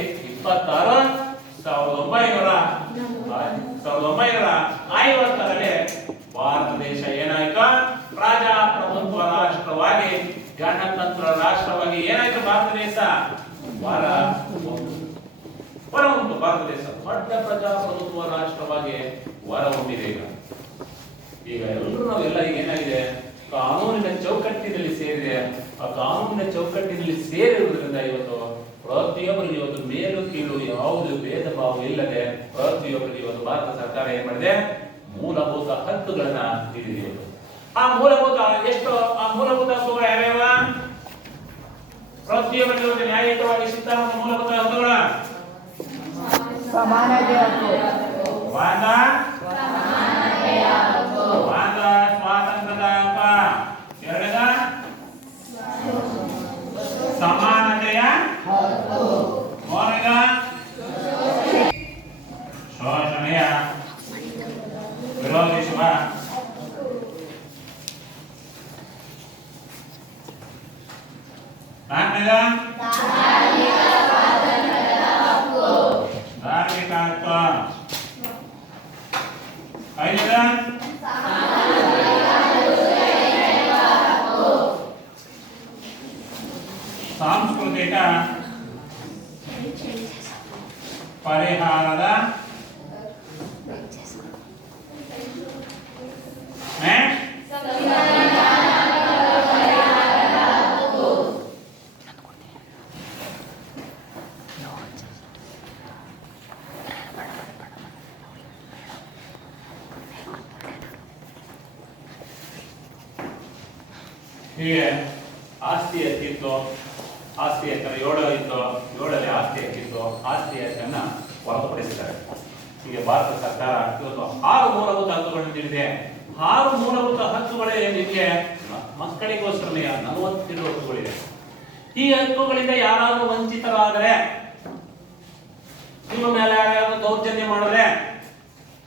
26, 1950ರಲ್ಲಿ ಭಾರತ ದೇಶ ಏನಾಯ್ತು? ಪ್ರಜಾಪ್ರಭುತ್ವ ರಾಷ್ಟ್ರವಾಗಿ, ಗಣತಂತ್ರ ರಾಷ್ಟ್ರವಾಗಿ ಏನಾಯ್ತು? ಭಾರತ ದೇಶ ಹೊರಹೊಮ್ಮಿತು. ಭಾರತ ದೇಶ ದೊಡ್ಡ ಪ್ರಜಾಪ್ರಭುತ್ವ ರಾಷ್ಟ್ರವಾಗಿ ಹೊರಹೊಮ್ಮಿದೆ. ಈಗ ಎಲ್ಲರೂ ನಾವೆಲ್ಲ ಈಗ ಏನಾಗಿದೆ? ಕಾನೂನಿನ ಚೌಕಟ್ಟಿನಲ್ಲಿ ಸೇರಿದೆ. ಆ ಕಾನೂನಿನ ಚೌಕಟ್ಟಿನಲ್ಲಿ ಸೇರಿರುವುದರಿಂದ ಇವತ್ತು ಪ್ರತಿಯೊಬ್ಬರಿಗೆ ಇವತ್ತು ಮೇಲು ಕೀಳು ಯಾವುದು ಭೇದ ಭಾವ ಇಲ್ಲದೆ ಪ್ರತಿಯೊಬ್ಬರಿಗೆ ಇವತ್ತು ಭಾರತ ಸರ್ಕಾರ ಏನ್ ಮಾಡಿದೆ? ಮೂಲಭೂತ ಹಕ್ಕುಗಳನ್ನ ನೀಡಿದೆ. ಆ ಮೂಲಭೂತ ಹಕ್ಕುಗಳು ಯಾವ್ಯಾವ? ಪ್ರತಿಯೊಬ್ಬರಿಗೆ ಇವತ್ತು ನ್ಯಾಯಯುತವಾಗಿ ಸಿಗ್ತಾರಂತ ಮೂಲಭೂತ ಹಕ್ಕುಗಳ ಸಮಾನತೆ ಹಕ್ಕು, ಸ್ವಾತಂತ್ರ್ಯದ ಹಕ್ಕ, ಎರಡದ ಸಮಾನತೆಯ, ಮೂರಗ ಶೋಷಣೆಯ ವಿರೋಧಿಸುವ, ನಾಲ್ಕನೇದ ಧಾರ್ಮಿಕ ಹಕ್ಕು, ಐದನೇದ ಸಾಂಸ್ಕೃತಿಕ ಪರಿಹಾರದ ಹೀಗೆ ಆಸ್ತಿ ಹಕ್ಕಿತ್ತು. ಆಸ್ತಿ ಹಕ್ಕನ್ನು 7 ಇತ್ತು, 7ರಲ್ಲಿ ಆಸ್ತಿ ಹಕ್ಕಿತ್ತು. ಆಸ್ತಿ ಹಕ್ಕನ್ನ ಹೊರತುಪಡಿಸಿದ್ದಾರೆ. ಹೀಗೆ ಭಾರತ ಸರ್ಕಾರ ಇವತ್ತು 6 ಮೂಲಭೂತ ಹಕ್ಕುಗಳನ್ನು ನೀಡಿದೆ. 6 ಮೂಲಭೂತ ಹಕ್ಕುಗಳೇ ನಿಮಗೆ ಮಕ್ಕಳಿಗೋಸ್ಕರ 47 ಹಕ್ಕುಗಳಿದೆ. ಈ ಹಕ್ಕುಗಳಿಂದ ಯಾರಾದರೂ ವಂಚಿತರಾದರೆ, ನಿಮ್ಮ ಮೇಲೆ ಯಾರಾದರೂ ದೌರ್ಜನ್ಯ ಮಾಡಿದ್ರೆ,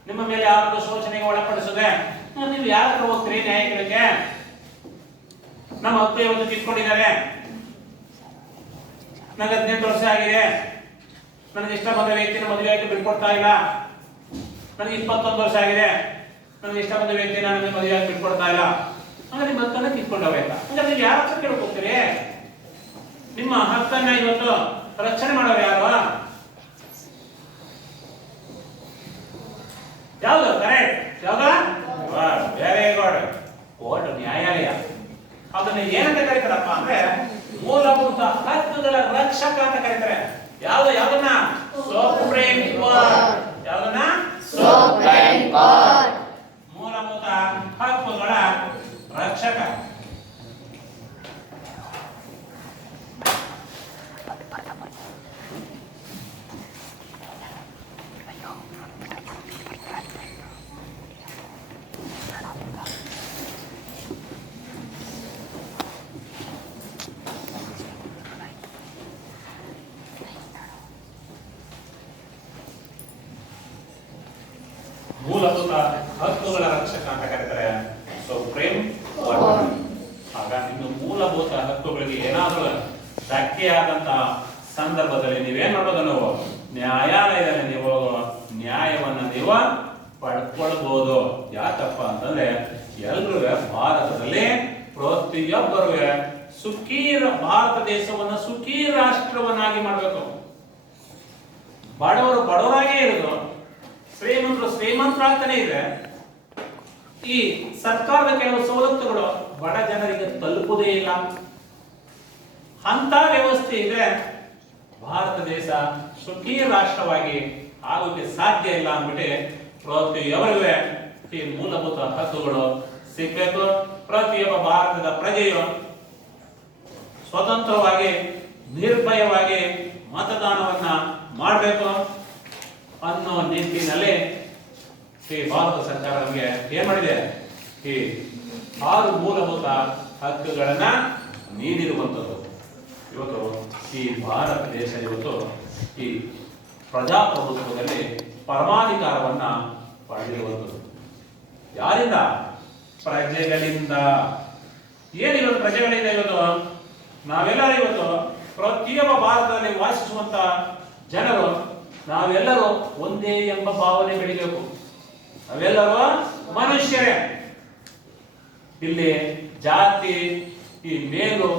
ನಿಮ್ಮ ಮೇಲೆ ಯಾರಾದರೂ ಶೋಷಣೆಗೆ ಒಳಪಡಿಸಿದ್ರೆ ನೀವು ಯಾರ ಹತ್ರ ಹೋಗ್ತೀರಿ? ನ್ಯಾಯಿಗಳಿಗೆ. ನಮ್ಮ ಹಕ್ಕು ಇವತ್ತು ಕಿತ್ಕೊಂಡಿದ್ದಾರೆ. ನನಗೆ 18 ವರ್ಷ ಆಗಿದೆ, ನನಗೆ ಇಷ್ಟ ಬಂದ ವ್ಯಕ್ತಿನ ಮದುವೆಯಾಗಿ ಬಿಟ್ಕೊಡ್ತಾ ಇಲ್ಲ. ನನಗೆ 21 ವರ್ಷ ಆಗಿದೆ, ನನಗೆ ಇಷ್ಟ ಬಂದ ವ್ಯಕ್ತಿನ ನನಗೆ ಮದುವೆಯಾಗಿ ಬಿಟ್ಕೊಡ್ತಾ ಇಲ್ಲ. ಹಾಗಾದ್ರೆ ನಿಮ್ಮ ಹಕ್ಕನ್ನ ಕಿತ್ಕೊಂಡವೆ ಅಂತ. ಹಾಗಾದ್ರೆ ನೀವು ಯಾರ ಹತ್ರ ಕೇಳಕ್ ಹೋಗ್ತೀರಿ? ನಿಮ್ಮ ಹಕ್ಕನ್ನ ಇವತ್ತು ರಕ್ಷಣೆ ಮಾಡೋರು ಯಾರು? ಯಾವುದು ಕರೆಕ್ಟ್? ಯಾವ್ದ? Very good. ಕೋರ್ಟ್, ನ್ಯಾಯಾಲಯ. ಅದನ್ನ ಏನಂತ ಕರೀತಾರಪ್ಪ ಅಂದ್ರೆ ಮೂಲಭೂತ ಹಕ್ಕುಗಳ ರಕ್ಷಕ ಅಂತ ಕರೀತಾರೆ. ಯಾವ್ದನ್ನ? Supreme Court. ಯಾವ್ದನ್ನ? Supreme Court. ಮೂಲಭೂತ ಹಕ್ಕುಗಳ ರಕ್ಷಕ. ಮೂಲಭೂತ ಹಕ್ಕುಗಳ ರಕ್ಷಕ ಅಂತ ಕರೀತಾರೆ ಸುಪ್ರೀಂ ಕೋರ್ಟ್. ಆಗ ಇನ್ನು ಮೂಲಭೂತ ಹಕ್ಕುಗಳಿಗೆ ಏನಾದರೂ ಧಕ್ಕೆಯಾದಂತ ಸಂದರ್ಭದಲ್ಲಿ ನೀವೇನ್ ಮಾಡೋದು? ನೀವು ನ್ಯಾಯಾಲಯದಲ್ಲಿ ನೀವು ನ್ಯಾಯವನ್ನ ನೀವು ಪಡ್ಕೊಳ್ಬಹುದು. ಯಾಕಪ್ಪ ಅಂತಂದ್ರೆ ಎಲ್ರೂ ಭಾರತದಲ್ಲಿ ಪ್ರತಿಯೊಬ್ಬರು ಭಾರತ ದೇಶವನ್ನ ಸುಖೀ ರಾಷ್ಟ್ರವನ್ನಾಗಿ ಮಾಡಬೇಕು. ಬಡವರು ಬಡವರಾಗೇ ಇರೋದು, ಶ್ರೀಮಂತರು ಶ್ರೀಮಂತರಾಗ್ತಾನೆ ಇದೆ. ಈ ಸರ್ಕಾರದ ಕೆಲವು ಸವಲತ್ತುಗಳು ಬಡ ಜನರಿಗೆ ತಲುಪುವುದೇ ಇಲ್ಲ. ಅಂತ ವ್ಯವಸ್ಥೆ ಇದೆ. ಭಾರತ ದೇಶ ಸುಖೀ ರಾಷ್ಟ್ರವಾಗಿ ಆಗೋಕೆ ಸಾಧ್ಯ ಇಲ್ಲ ಅಂದ್ಬಿಟ್ಟು ಪ್ರತಿಯೊಬ್ಬರಿಗೂ ಈ ಮೂಲಭೂತ ಹಕ್ಕುಗಳು ಸಿಗಬೇಕು. ಪ್ರತಿಯೊಬ್ಬ ಭಾರತದ ಪ್ರಜೆಯು ಸ್ವತಂತ್ರವಾಗಿ ನಿರ್ಭಯವಾಗಿ ಮತದಾನವನ್ನ ಮಾಡಬೇಕು ಅನ್ನೋ ನಿಟ್ಟಿನಲ್ಲಿ ಈ ಭಾರತ ಸರ್ಕಾರ ನಮಗೆ ಏನ್ ಮಾಡಿದೆ? ಈ 6 ಮೂಲಭೂತ ಹಕ್ಕುಗಳನ್ನ ನೀಡಿರುವಂಥದ್ದು. ಇವತ್ತು ಈ ಭಾರತ ದೇಶ ಇವತ್ತು ಈ ಪ್ರಜಾಪ್ರಭುತ್ವದಲ್ಲಿ ಪರಮಾಧಿಕಾರವನ್ನ ಪಡೆದಿರುವಂಥದ್ದು. ಯಾರಿಂದ? ಪ್ರಜೆಗಳಿಂದ. ಏನಿವತ್ತು ಪ್ರಜೆಗಳಿಂದ? ಇವತ್ತು ನಾವೆಲ್ಲರೂ ಇವತ್ತು ಪ್ರತಿಯೊಬ್ಬ ಭಾರತದಲ್ಲಿ ವಾಸಿಸುವಂತ ಜನರು ನಾವೆಲ್ಲರೂ ಒಂದೇ ಎಂಬ ಭಾವನೆ ಬೆಳಿಬೇಕು. ನಾವೆಲ್ಲರೂ ಮನುಷ್ಯರೇ. ಇಲ್ಲಿ ಜಾತಿ, ಈ ಮೇಲು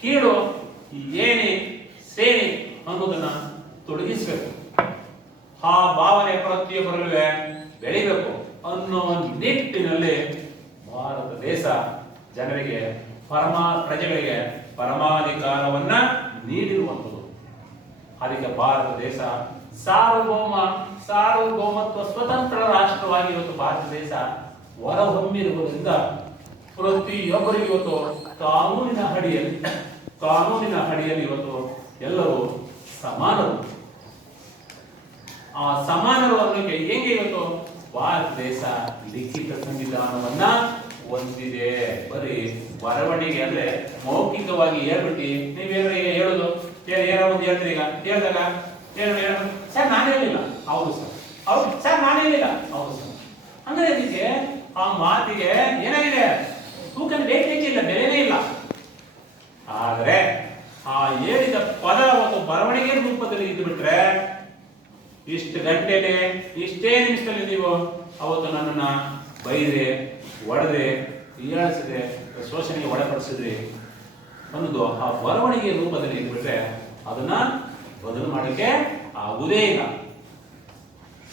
ಕೀಳು, ಈ ಏಣಿ ಸೇರಿ ಅನ್ನೋದನ್ನ ತೊಡಗಿಸ್ಬೇಕು. ಆ ಭಾವನೆ ಪ್ರತಿಯೊಬ್ಬರಲ್ಲೂ ಬೆಳಿಬೇಕು ಅನ್ನೋ ನಿಟ್ಟಿನಲ್ಲಿ ಭಾರತ ದೇಶ ಜನರಿಗೆ ಪ್ರಜೆಗಳಿಗೆ ಪರಮಾಧಿಕಾರವನ್ನ ನೀಡಿರುವಂಥದ್ದು. ಅದಕ್ಕೆ ಭಾರತ ದೇಶ ಸಾರ್ವಭೌಮತ್ವ ಸ್ವತಂತ್ರ ರಾಷ್ಟ್ರವಾಗಿ ಇವತ್ತು ಭಾರತ ದೇಶ ಹೊರಹೊಮ್ಮಿರುವುದರಿಂದ ಪ್ರತಿಯೊಬ್ಬರಿಗೂ ಇವತ್ತು ಕಾನೂನಿನ ಅಡಿಯಲ್ಲಿ ಇವತ್ತು ಎಲ್ಲರೂ ಸಮಾನರು. ಆ ಸಮಾನರು ಅನ್ನೋಕೆ ಹೇಗೆ ಇವತ್ತು ಭಾರತ ದೇಶ ಲಿಖಿತ ಸಂವಿಧಾನವನ್ನ ಹೊಂದಿದೆ. ಬರೀ ಬರವಣಿಗೆ ಅಂದ್ರೆ ಮೌಖಿಕವಾಗಿ ಹೇಳ್ಬಿಟ್ಟು ನೀವೇನು ಹೇಳುದು ಏನೋ ಒಂದು ಹೇಳ್ತೀರಿ. ಈಗ ಹೇಳಿದಾಗ ಸರ್ ನಾನು ಹೇಳಿಲ್ಲ, ಹೌದು ಸರ್, ಹೌದು ಸರ್ ನಾನು ಹೇಳಿಲ್ಲ, ಹೌದು ಸರ್. ಅಂದ್ರೆ ಇದಕ್ಕೆ ಆ ಮಾತಿಗೆ ಏನಾಗಿದೆ? ತೂಕನ ಬೇಕಿಲ್ಲ, ಬೆಲೆನೇ ಇಲ್ಲ. ಆದ್ರೆ ಆ ಹೇಳಿದ ಪದ ಒಂದು ಬರವಣಿಗೆ ರೂಪದಲ್ಲಿ ಇದ್ದು ಬಿಟ್ರೆ ಇಷ್ಟು ಗಂಟೆಗೆ ಇಷ್ಟೇ ನಿಮಿಷದಲ್ಲಿ ನೀವು ಅವತ್ತು ನನ್ನನ್ನ ಬೈದ್ರೆ, ಹೊಡೆದ್ರೆ, ಹೀಯಾಳಿಸಿದ್ರೆ, ಶೋಷಣೆಗೆ ಒಳಪಡಿಸಿದ್ರಿ ಅನ್ನೋದು ಆ ಬರವಣಿಗೆ ರೂಪದಲ್ಲಿ ಇದ್ಬಿಟ್ರೆ ಅದನ್ನ ಬದಲು ಮಾಡಲಿಕ್ಕೆ ಆಗುವುದೇ ಇಲ್ಲ.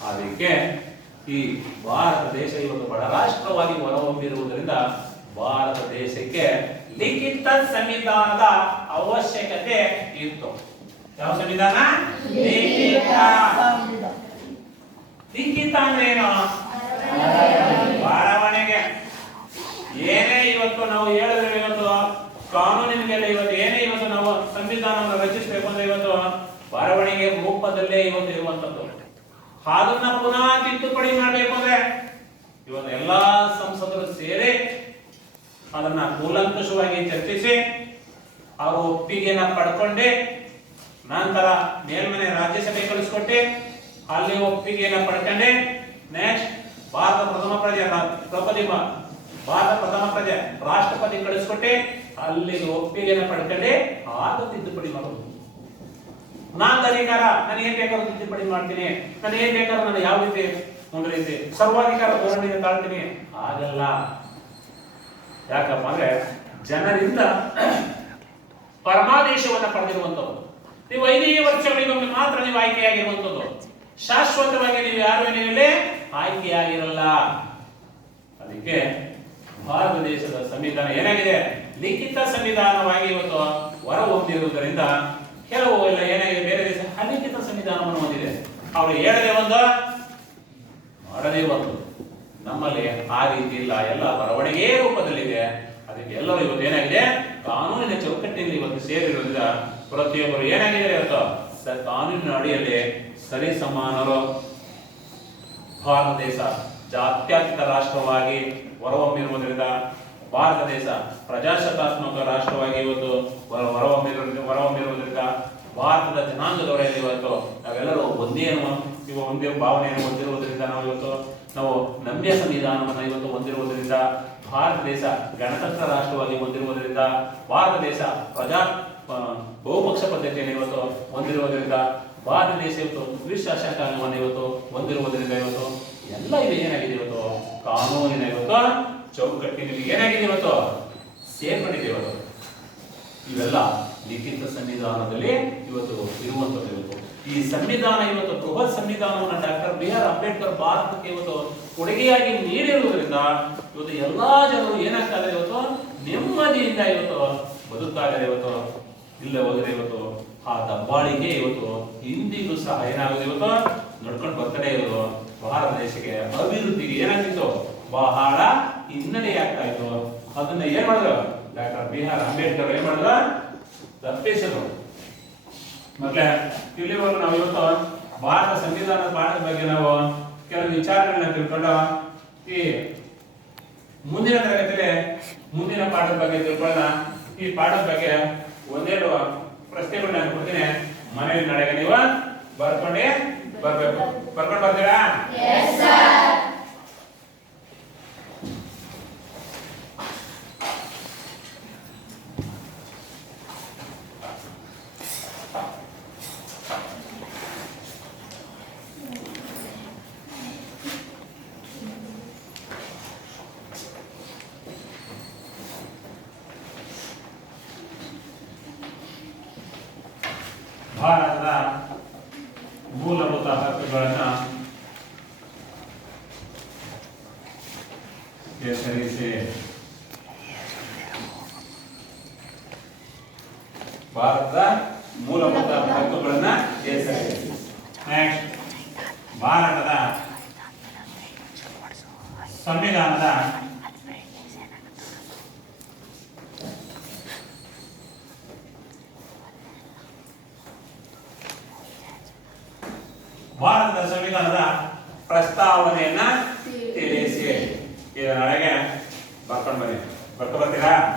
ಅದಕ್ಕೆ ಈ ಭಾರತ ದೇಶ ಇವತ್ತು ಬಡ ರಾಷ್ಟ್ರವಾಗಿ ಹೊರಹೊಮ್ಮಿರುವುದರಿಂದ ಭಾರತ ದೇಶಕ್ಕೆ ಲಿಖಿತ ಸಂವಿಧಾನದ ಅವಶ್ಯಕತೆ ಇತ್ತು. ಯಾವ ಸಂವಿಧಾನ? ಲಿಖಿತ ಅಂದ್ರೆ ಏನು? ಬರವಣಿಗೆ. ಏನೇ ಇವತ್ತು ನಾವು ಹೇಳಿದ್ರೆ, ಇವತ್ತು ಕಾನೂನಿನ ಮೇಲೆ ಇವತ್ತು ಏನೇ ಇವತ್ತು ನಾವು ಸಂವಿಧಾನವನ್ನು ರಚಿಸಬೇಕು ಅಂದ್ರೆ ಇವತ್ತು ಬರವಣಿಗೆ ರೂಪದಲ್ಲೇ ಇವತ್ತು ಇರುವಂತದ್ದು. ಅದನ್ನ ಪುನಃ ತಿದ್ದುಪಡಿ ಮಾಡಬೇಕು ಅಂದ್ರೆ ಇವತ್ತು ಎಲ್ಲಾ ಸಂಸದರು ಸೇರಿ ಅದನ್ನ ಕೂಲಂಕುಷವಾಗಿ ಚರ್ಚಿಸಿ ಅವರು ಒಪ್ಪಿಗೆನ ಪಡ್ಕೊಂಡೆ ನಂತರ ಮೇಲ್ಮನೆ ರಾಜ್ಯಸಭೆ ಕಳಿಸ್ಕೊಟ್ಟೆ, ಅಲ್ಲಿ ಒಪ್ಪಿಗೆನ ಪಡ್ಕೊಂಡೆ. ನೆಕ್ಸ್ಟ್ ಭಾರತ ಪ್ರಥಮ ಪ್ರಜೆ ರಾಷ್ಟ್ರಪತಿ ಕಳಿಸ್ಕೊಟ್ಟೆ, ಅಲ್ಲಿ ಒಪ್ಪಿಗೆನ ಪಡ್ಕೊಂಡೆ. ಆಗ ತಿದ್ದುಪಡಿ ಮಾಡೋದು. ನಾನು ಅಧಿಕಾರ, ನಾನು ಏನ್ ಬೇಕಾದ್ರೂ ತಿದ್ದುಪಡಿ ಮಾಡ್ತೀನಿ, ನಾನು ಏನ್ ಬೇಕಾದ್ರೂ ನಾನು ಯಾವ ರೀತಿ ಒಂದು ರೀತಿ ಸರ್ವಾಧಿಕಾರ ಧೋರಣೆಯನ್ನು ತಾಳ್ತೀನಿ. ಆಗಲ್ಲ. ಯಾಕಪ್ಪ ಅಂದ್ರೆ ಜನರಿಂದ ಪರಮಾದೇಶವನ್ನ ಪಡೆದಿರುವಂತದ್ದು. ನೀವು 5 ವರ್ಷಗಳಿಗೊಮ್ಮೆ ಮಾತ್ರ ನೀವು ಆಯ್ಕೆಯಾಗಿರುವಂತದ್ದು. ಶಾಶ್ವತವಾಗಿ ನೀವು ಯಾರು ಮೇಲೆ ಆಯ್ಕೆಯಾಗಿರಲ್ಲ. ಅದಕ್ಕೆ ಭಾರತ ದೇಶದ ಸಂವಿಧಾನ ಏನಾಗಿದೆ? ಲಿಖಿತ ಸಂವಿಧಾನವಾಗಿ ಇವತ್ತು ಹೊರಹೊಮ್ಮಿರುವುದರಿಂದ ಕೆಲವು ಎಲ್ಲ ಏನಾಗಿದೆ, ಬೇರೆ ದೇಶ ಅಲಿಖಿತ ಸಂವಿಧಾನವನ್ನು ಹೊಂದಿದೆ. ಅವರು ಹೇಳದೆ ಒಂದು ಮಾಡದೇ ಒಂದು. ನಮ್ಮಲ್ಲಿ ಆ ರೀತಿ ಇಲ್ಲ, ಎಲ್ಲ ಬರವಣಿಗೆ ರೂಪದಲ್ಲಿದೆ. ಅದಕ್ಕೆ ಎಲ್ಲರೂ ಇವತ್ತು ಏನಾಗಿದೆ, ಕಾನೂನಿನ ಚೌಕಟ್ಟಿನಲ್ಲಿ ಇವತ್ತು ಸೇರಿರುವುದರಿಂದ ಪ್ರತಿಯೊಬ್ಬರು ಏನಾಗಿದೆ ಇವತ್ತು ಕಾನೂನಿನ ಅಡಿಯಲ್ಲಿ ಸರಿ ಸಮಾನರು. ಭಾರತ ದೇಶ ಜಾತ್ಯತೀತ ರಾಷ್ಟ್ರವಾಗಿ ಹೊರಹೊಮ್ಮಿರುವುದರಿಂದ ಭಾರತ ದೇಶ ಪ್ರಜಾಸತ್ತಾತ್ಮಕ ರಾಷ್ಟ್ರವಾಗಿ ಇವತ್ತು ಹೊರಹೊಮ್ಮಿರುವುದರಿಂದ ಭಾರತದ ಜನಾಂಗದವರಲ್ಲಿ ಇವತ್ತು ನಾವೆಲ್ಲರೂ ಒಂದೇ ಭಾವನೆಯನ್ನು ಹೊಂದಿರುವುದರಿಂದ ನಾವು ನಮ್ಯ ಸಂವಿಧಾನವನ್ನು ಇವತ್ತು ಹೊಂದಿರುವುದರಿಂದ ಭಾರತ ದೇಶ ಗಣತಂತ್ರ ರಾಷ್ಟ್ರವಾಗಿ ಹೊಂದಿರುವುದರಿಂದ ಭಾರತ ದೇಶ ಬಹುಪಕ್ಷ ಪದ್ಧತಿಯನ್ನು ಇವತ್ತು ಹೊಂದಿರುವುದರಿಂದ ಭಾರತ ದೇಶ ಇವತ್ತು ದ್ವಿಶಾಸನಕಾಲವನ್ನು ಇವತ್ತು ಹೊಂದಿರುವುದರಿಂದ ಇವತ್ತು ಎಲ್ಲ ಇದು ಏನಾಗಿದೆ, ಇವತ್ತು ಕಾನೂನಿನ ಇವತ್ತು ಚೌಕಟ್ಟಿನಲ್ಲಿ ಏನಾಗಿದೆ, ಇವತ್ತು ಸೇರ್ಪಡಿದೆ. ಇವತ್ತು ಇವೆಲ್ಲ ಲಿಖಿತ ಸಂವಿಧಾನದಲ್ಲಿ ಇವತ್ತು ಇರುವಂತದ್ದು. ಇವತ್ತು ಈ ಸಂವಿಧಾನ ಇವತ್ತು ಬೃಹತ್ ಸಂವಿಧಾನವನ್ನು ಡಾಕ್ಟರ್ ಬಿ.ಆರ್. ಅಂಬೇಡ್ಕರ್ ಭಾರತಕ್ಕೆ ಇವತ್ತು ಕೊಡುಗೆಯಾಗಿ ನೀಡಿರುವುದರಿಂದ ಇವತ್ತು ಎಲ್ಲಾ ಜನರು ಏನಾಗ್ತಾ ಇದ್ದಾರೆ, ಇವತ್ತು ನೆಮ್ಮದಿಯಿಂದ ಇವತ್ತು ಬದುಕ್ತಾ ಇದ್ದಾರೆ. ಇವತ್ತು ಇಲ್ಲ ಹೋದರೆ ಇವತ್ತು ಆ ದಬ್ಬಾಳಿಕೆ ಇವತ್ತು ಇಂದಿಗೂ ಸಹ ಏನಾಗುತ್ತೆ, ಇವತ್ತು ನಡ್ಕೊಂಡು ಬರ್ತಾನೆ ಇರೋದು. ಭಾರತ ದೇಶಕ್ಕೆ ಅಭಿವೃದ್ಧಿಗೆ ಏನಾಗ್ತಿತ್ತು, ಬಹಳ ಹಿನ್ನಡೆಯಾಗ್ತಾ ಇತ್ತು. ಅದನ್ನ ಏನ್ ಮಾಡಿದ್ರು ಡಾಕ್ಟರ್ ಬಿ.ಆರ್. ಅಂಬೇಡ್ಕರ್ ಏನ್ ಮಾಡಿದ್ರು, ತಪ್ಪಿಸಿದ್ರು. ಮತ್ತೆ ಇಲ್ಲಿವರೆಗೂ ನಾವು ಇವತ್ತು ಭಾರತ ಸಂವಿಧಾನದ ಪಾಠದ ಬಗ್ಗೆ ನಾವು ಕೆಲವು ವಿಚಾರಗಳನ್ನ ತಿಳ್ಕೊಂಡು ಈ ಮುಂದಿನ ತರಗತಿಯಲ್ಲಿ ಮುಂದಿನ ಪಾಠದ ಬಗ್ಗೆ ತಿಳ್ಕೊಳ್ಳೋಣ. ಈ ಪಾಠದ ಬಗ್ಗೆ ಒಂದೆರಡು ಪ್ರಶ್ನೆಗಳನ್ನ ಕೊಡ್ತೀನಿ. ಮನೆಯಲ್ಲಿ ನಡೆಗೆ ನೀವು ಬರ್ಕೊಂಡೇ ಬರ್ಬೇಕು. ಬರ್ಕೊಂಡು ಬರ್ತೀರಾ? ಭಾರತದ ಮೂಲಭೂತ ಹಕ್ಕುಗಳನ್ನು ಹೆಸರಿಸಿ. ಭಾರತದ ಮೂಲಭೂತ ಹಕ್ಕುಗಳನ್ನ ಹೆಸರಿಸಿ. ನೆಕ್ಸ್ಟ್, ಭಾರತದ ಸಂವಿಧಾನದ ಪ್ರಸ್ತಾವನೆಯನ್ನ ತಿಳಿಸಿ. ಇದರೊಳಗೆ ಬರ್ಕೊಂಡು ಬರ್ತೀರಾ?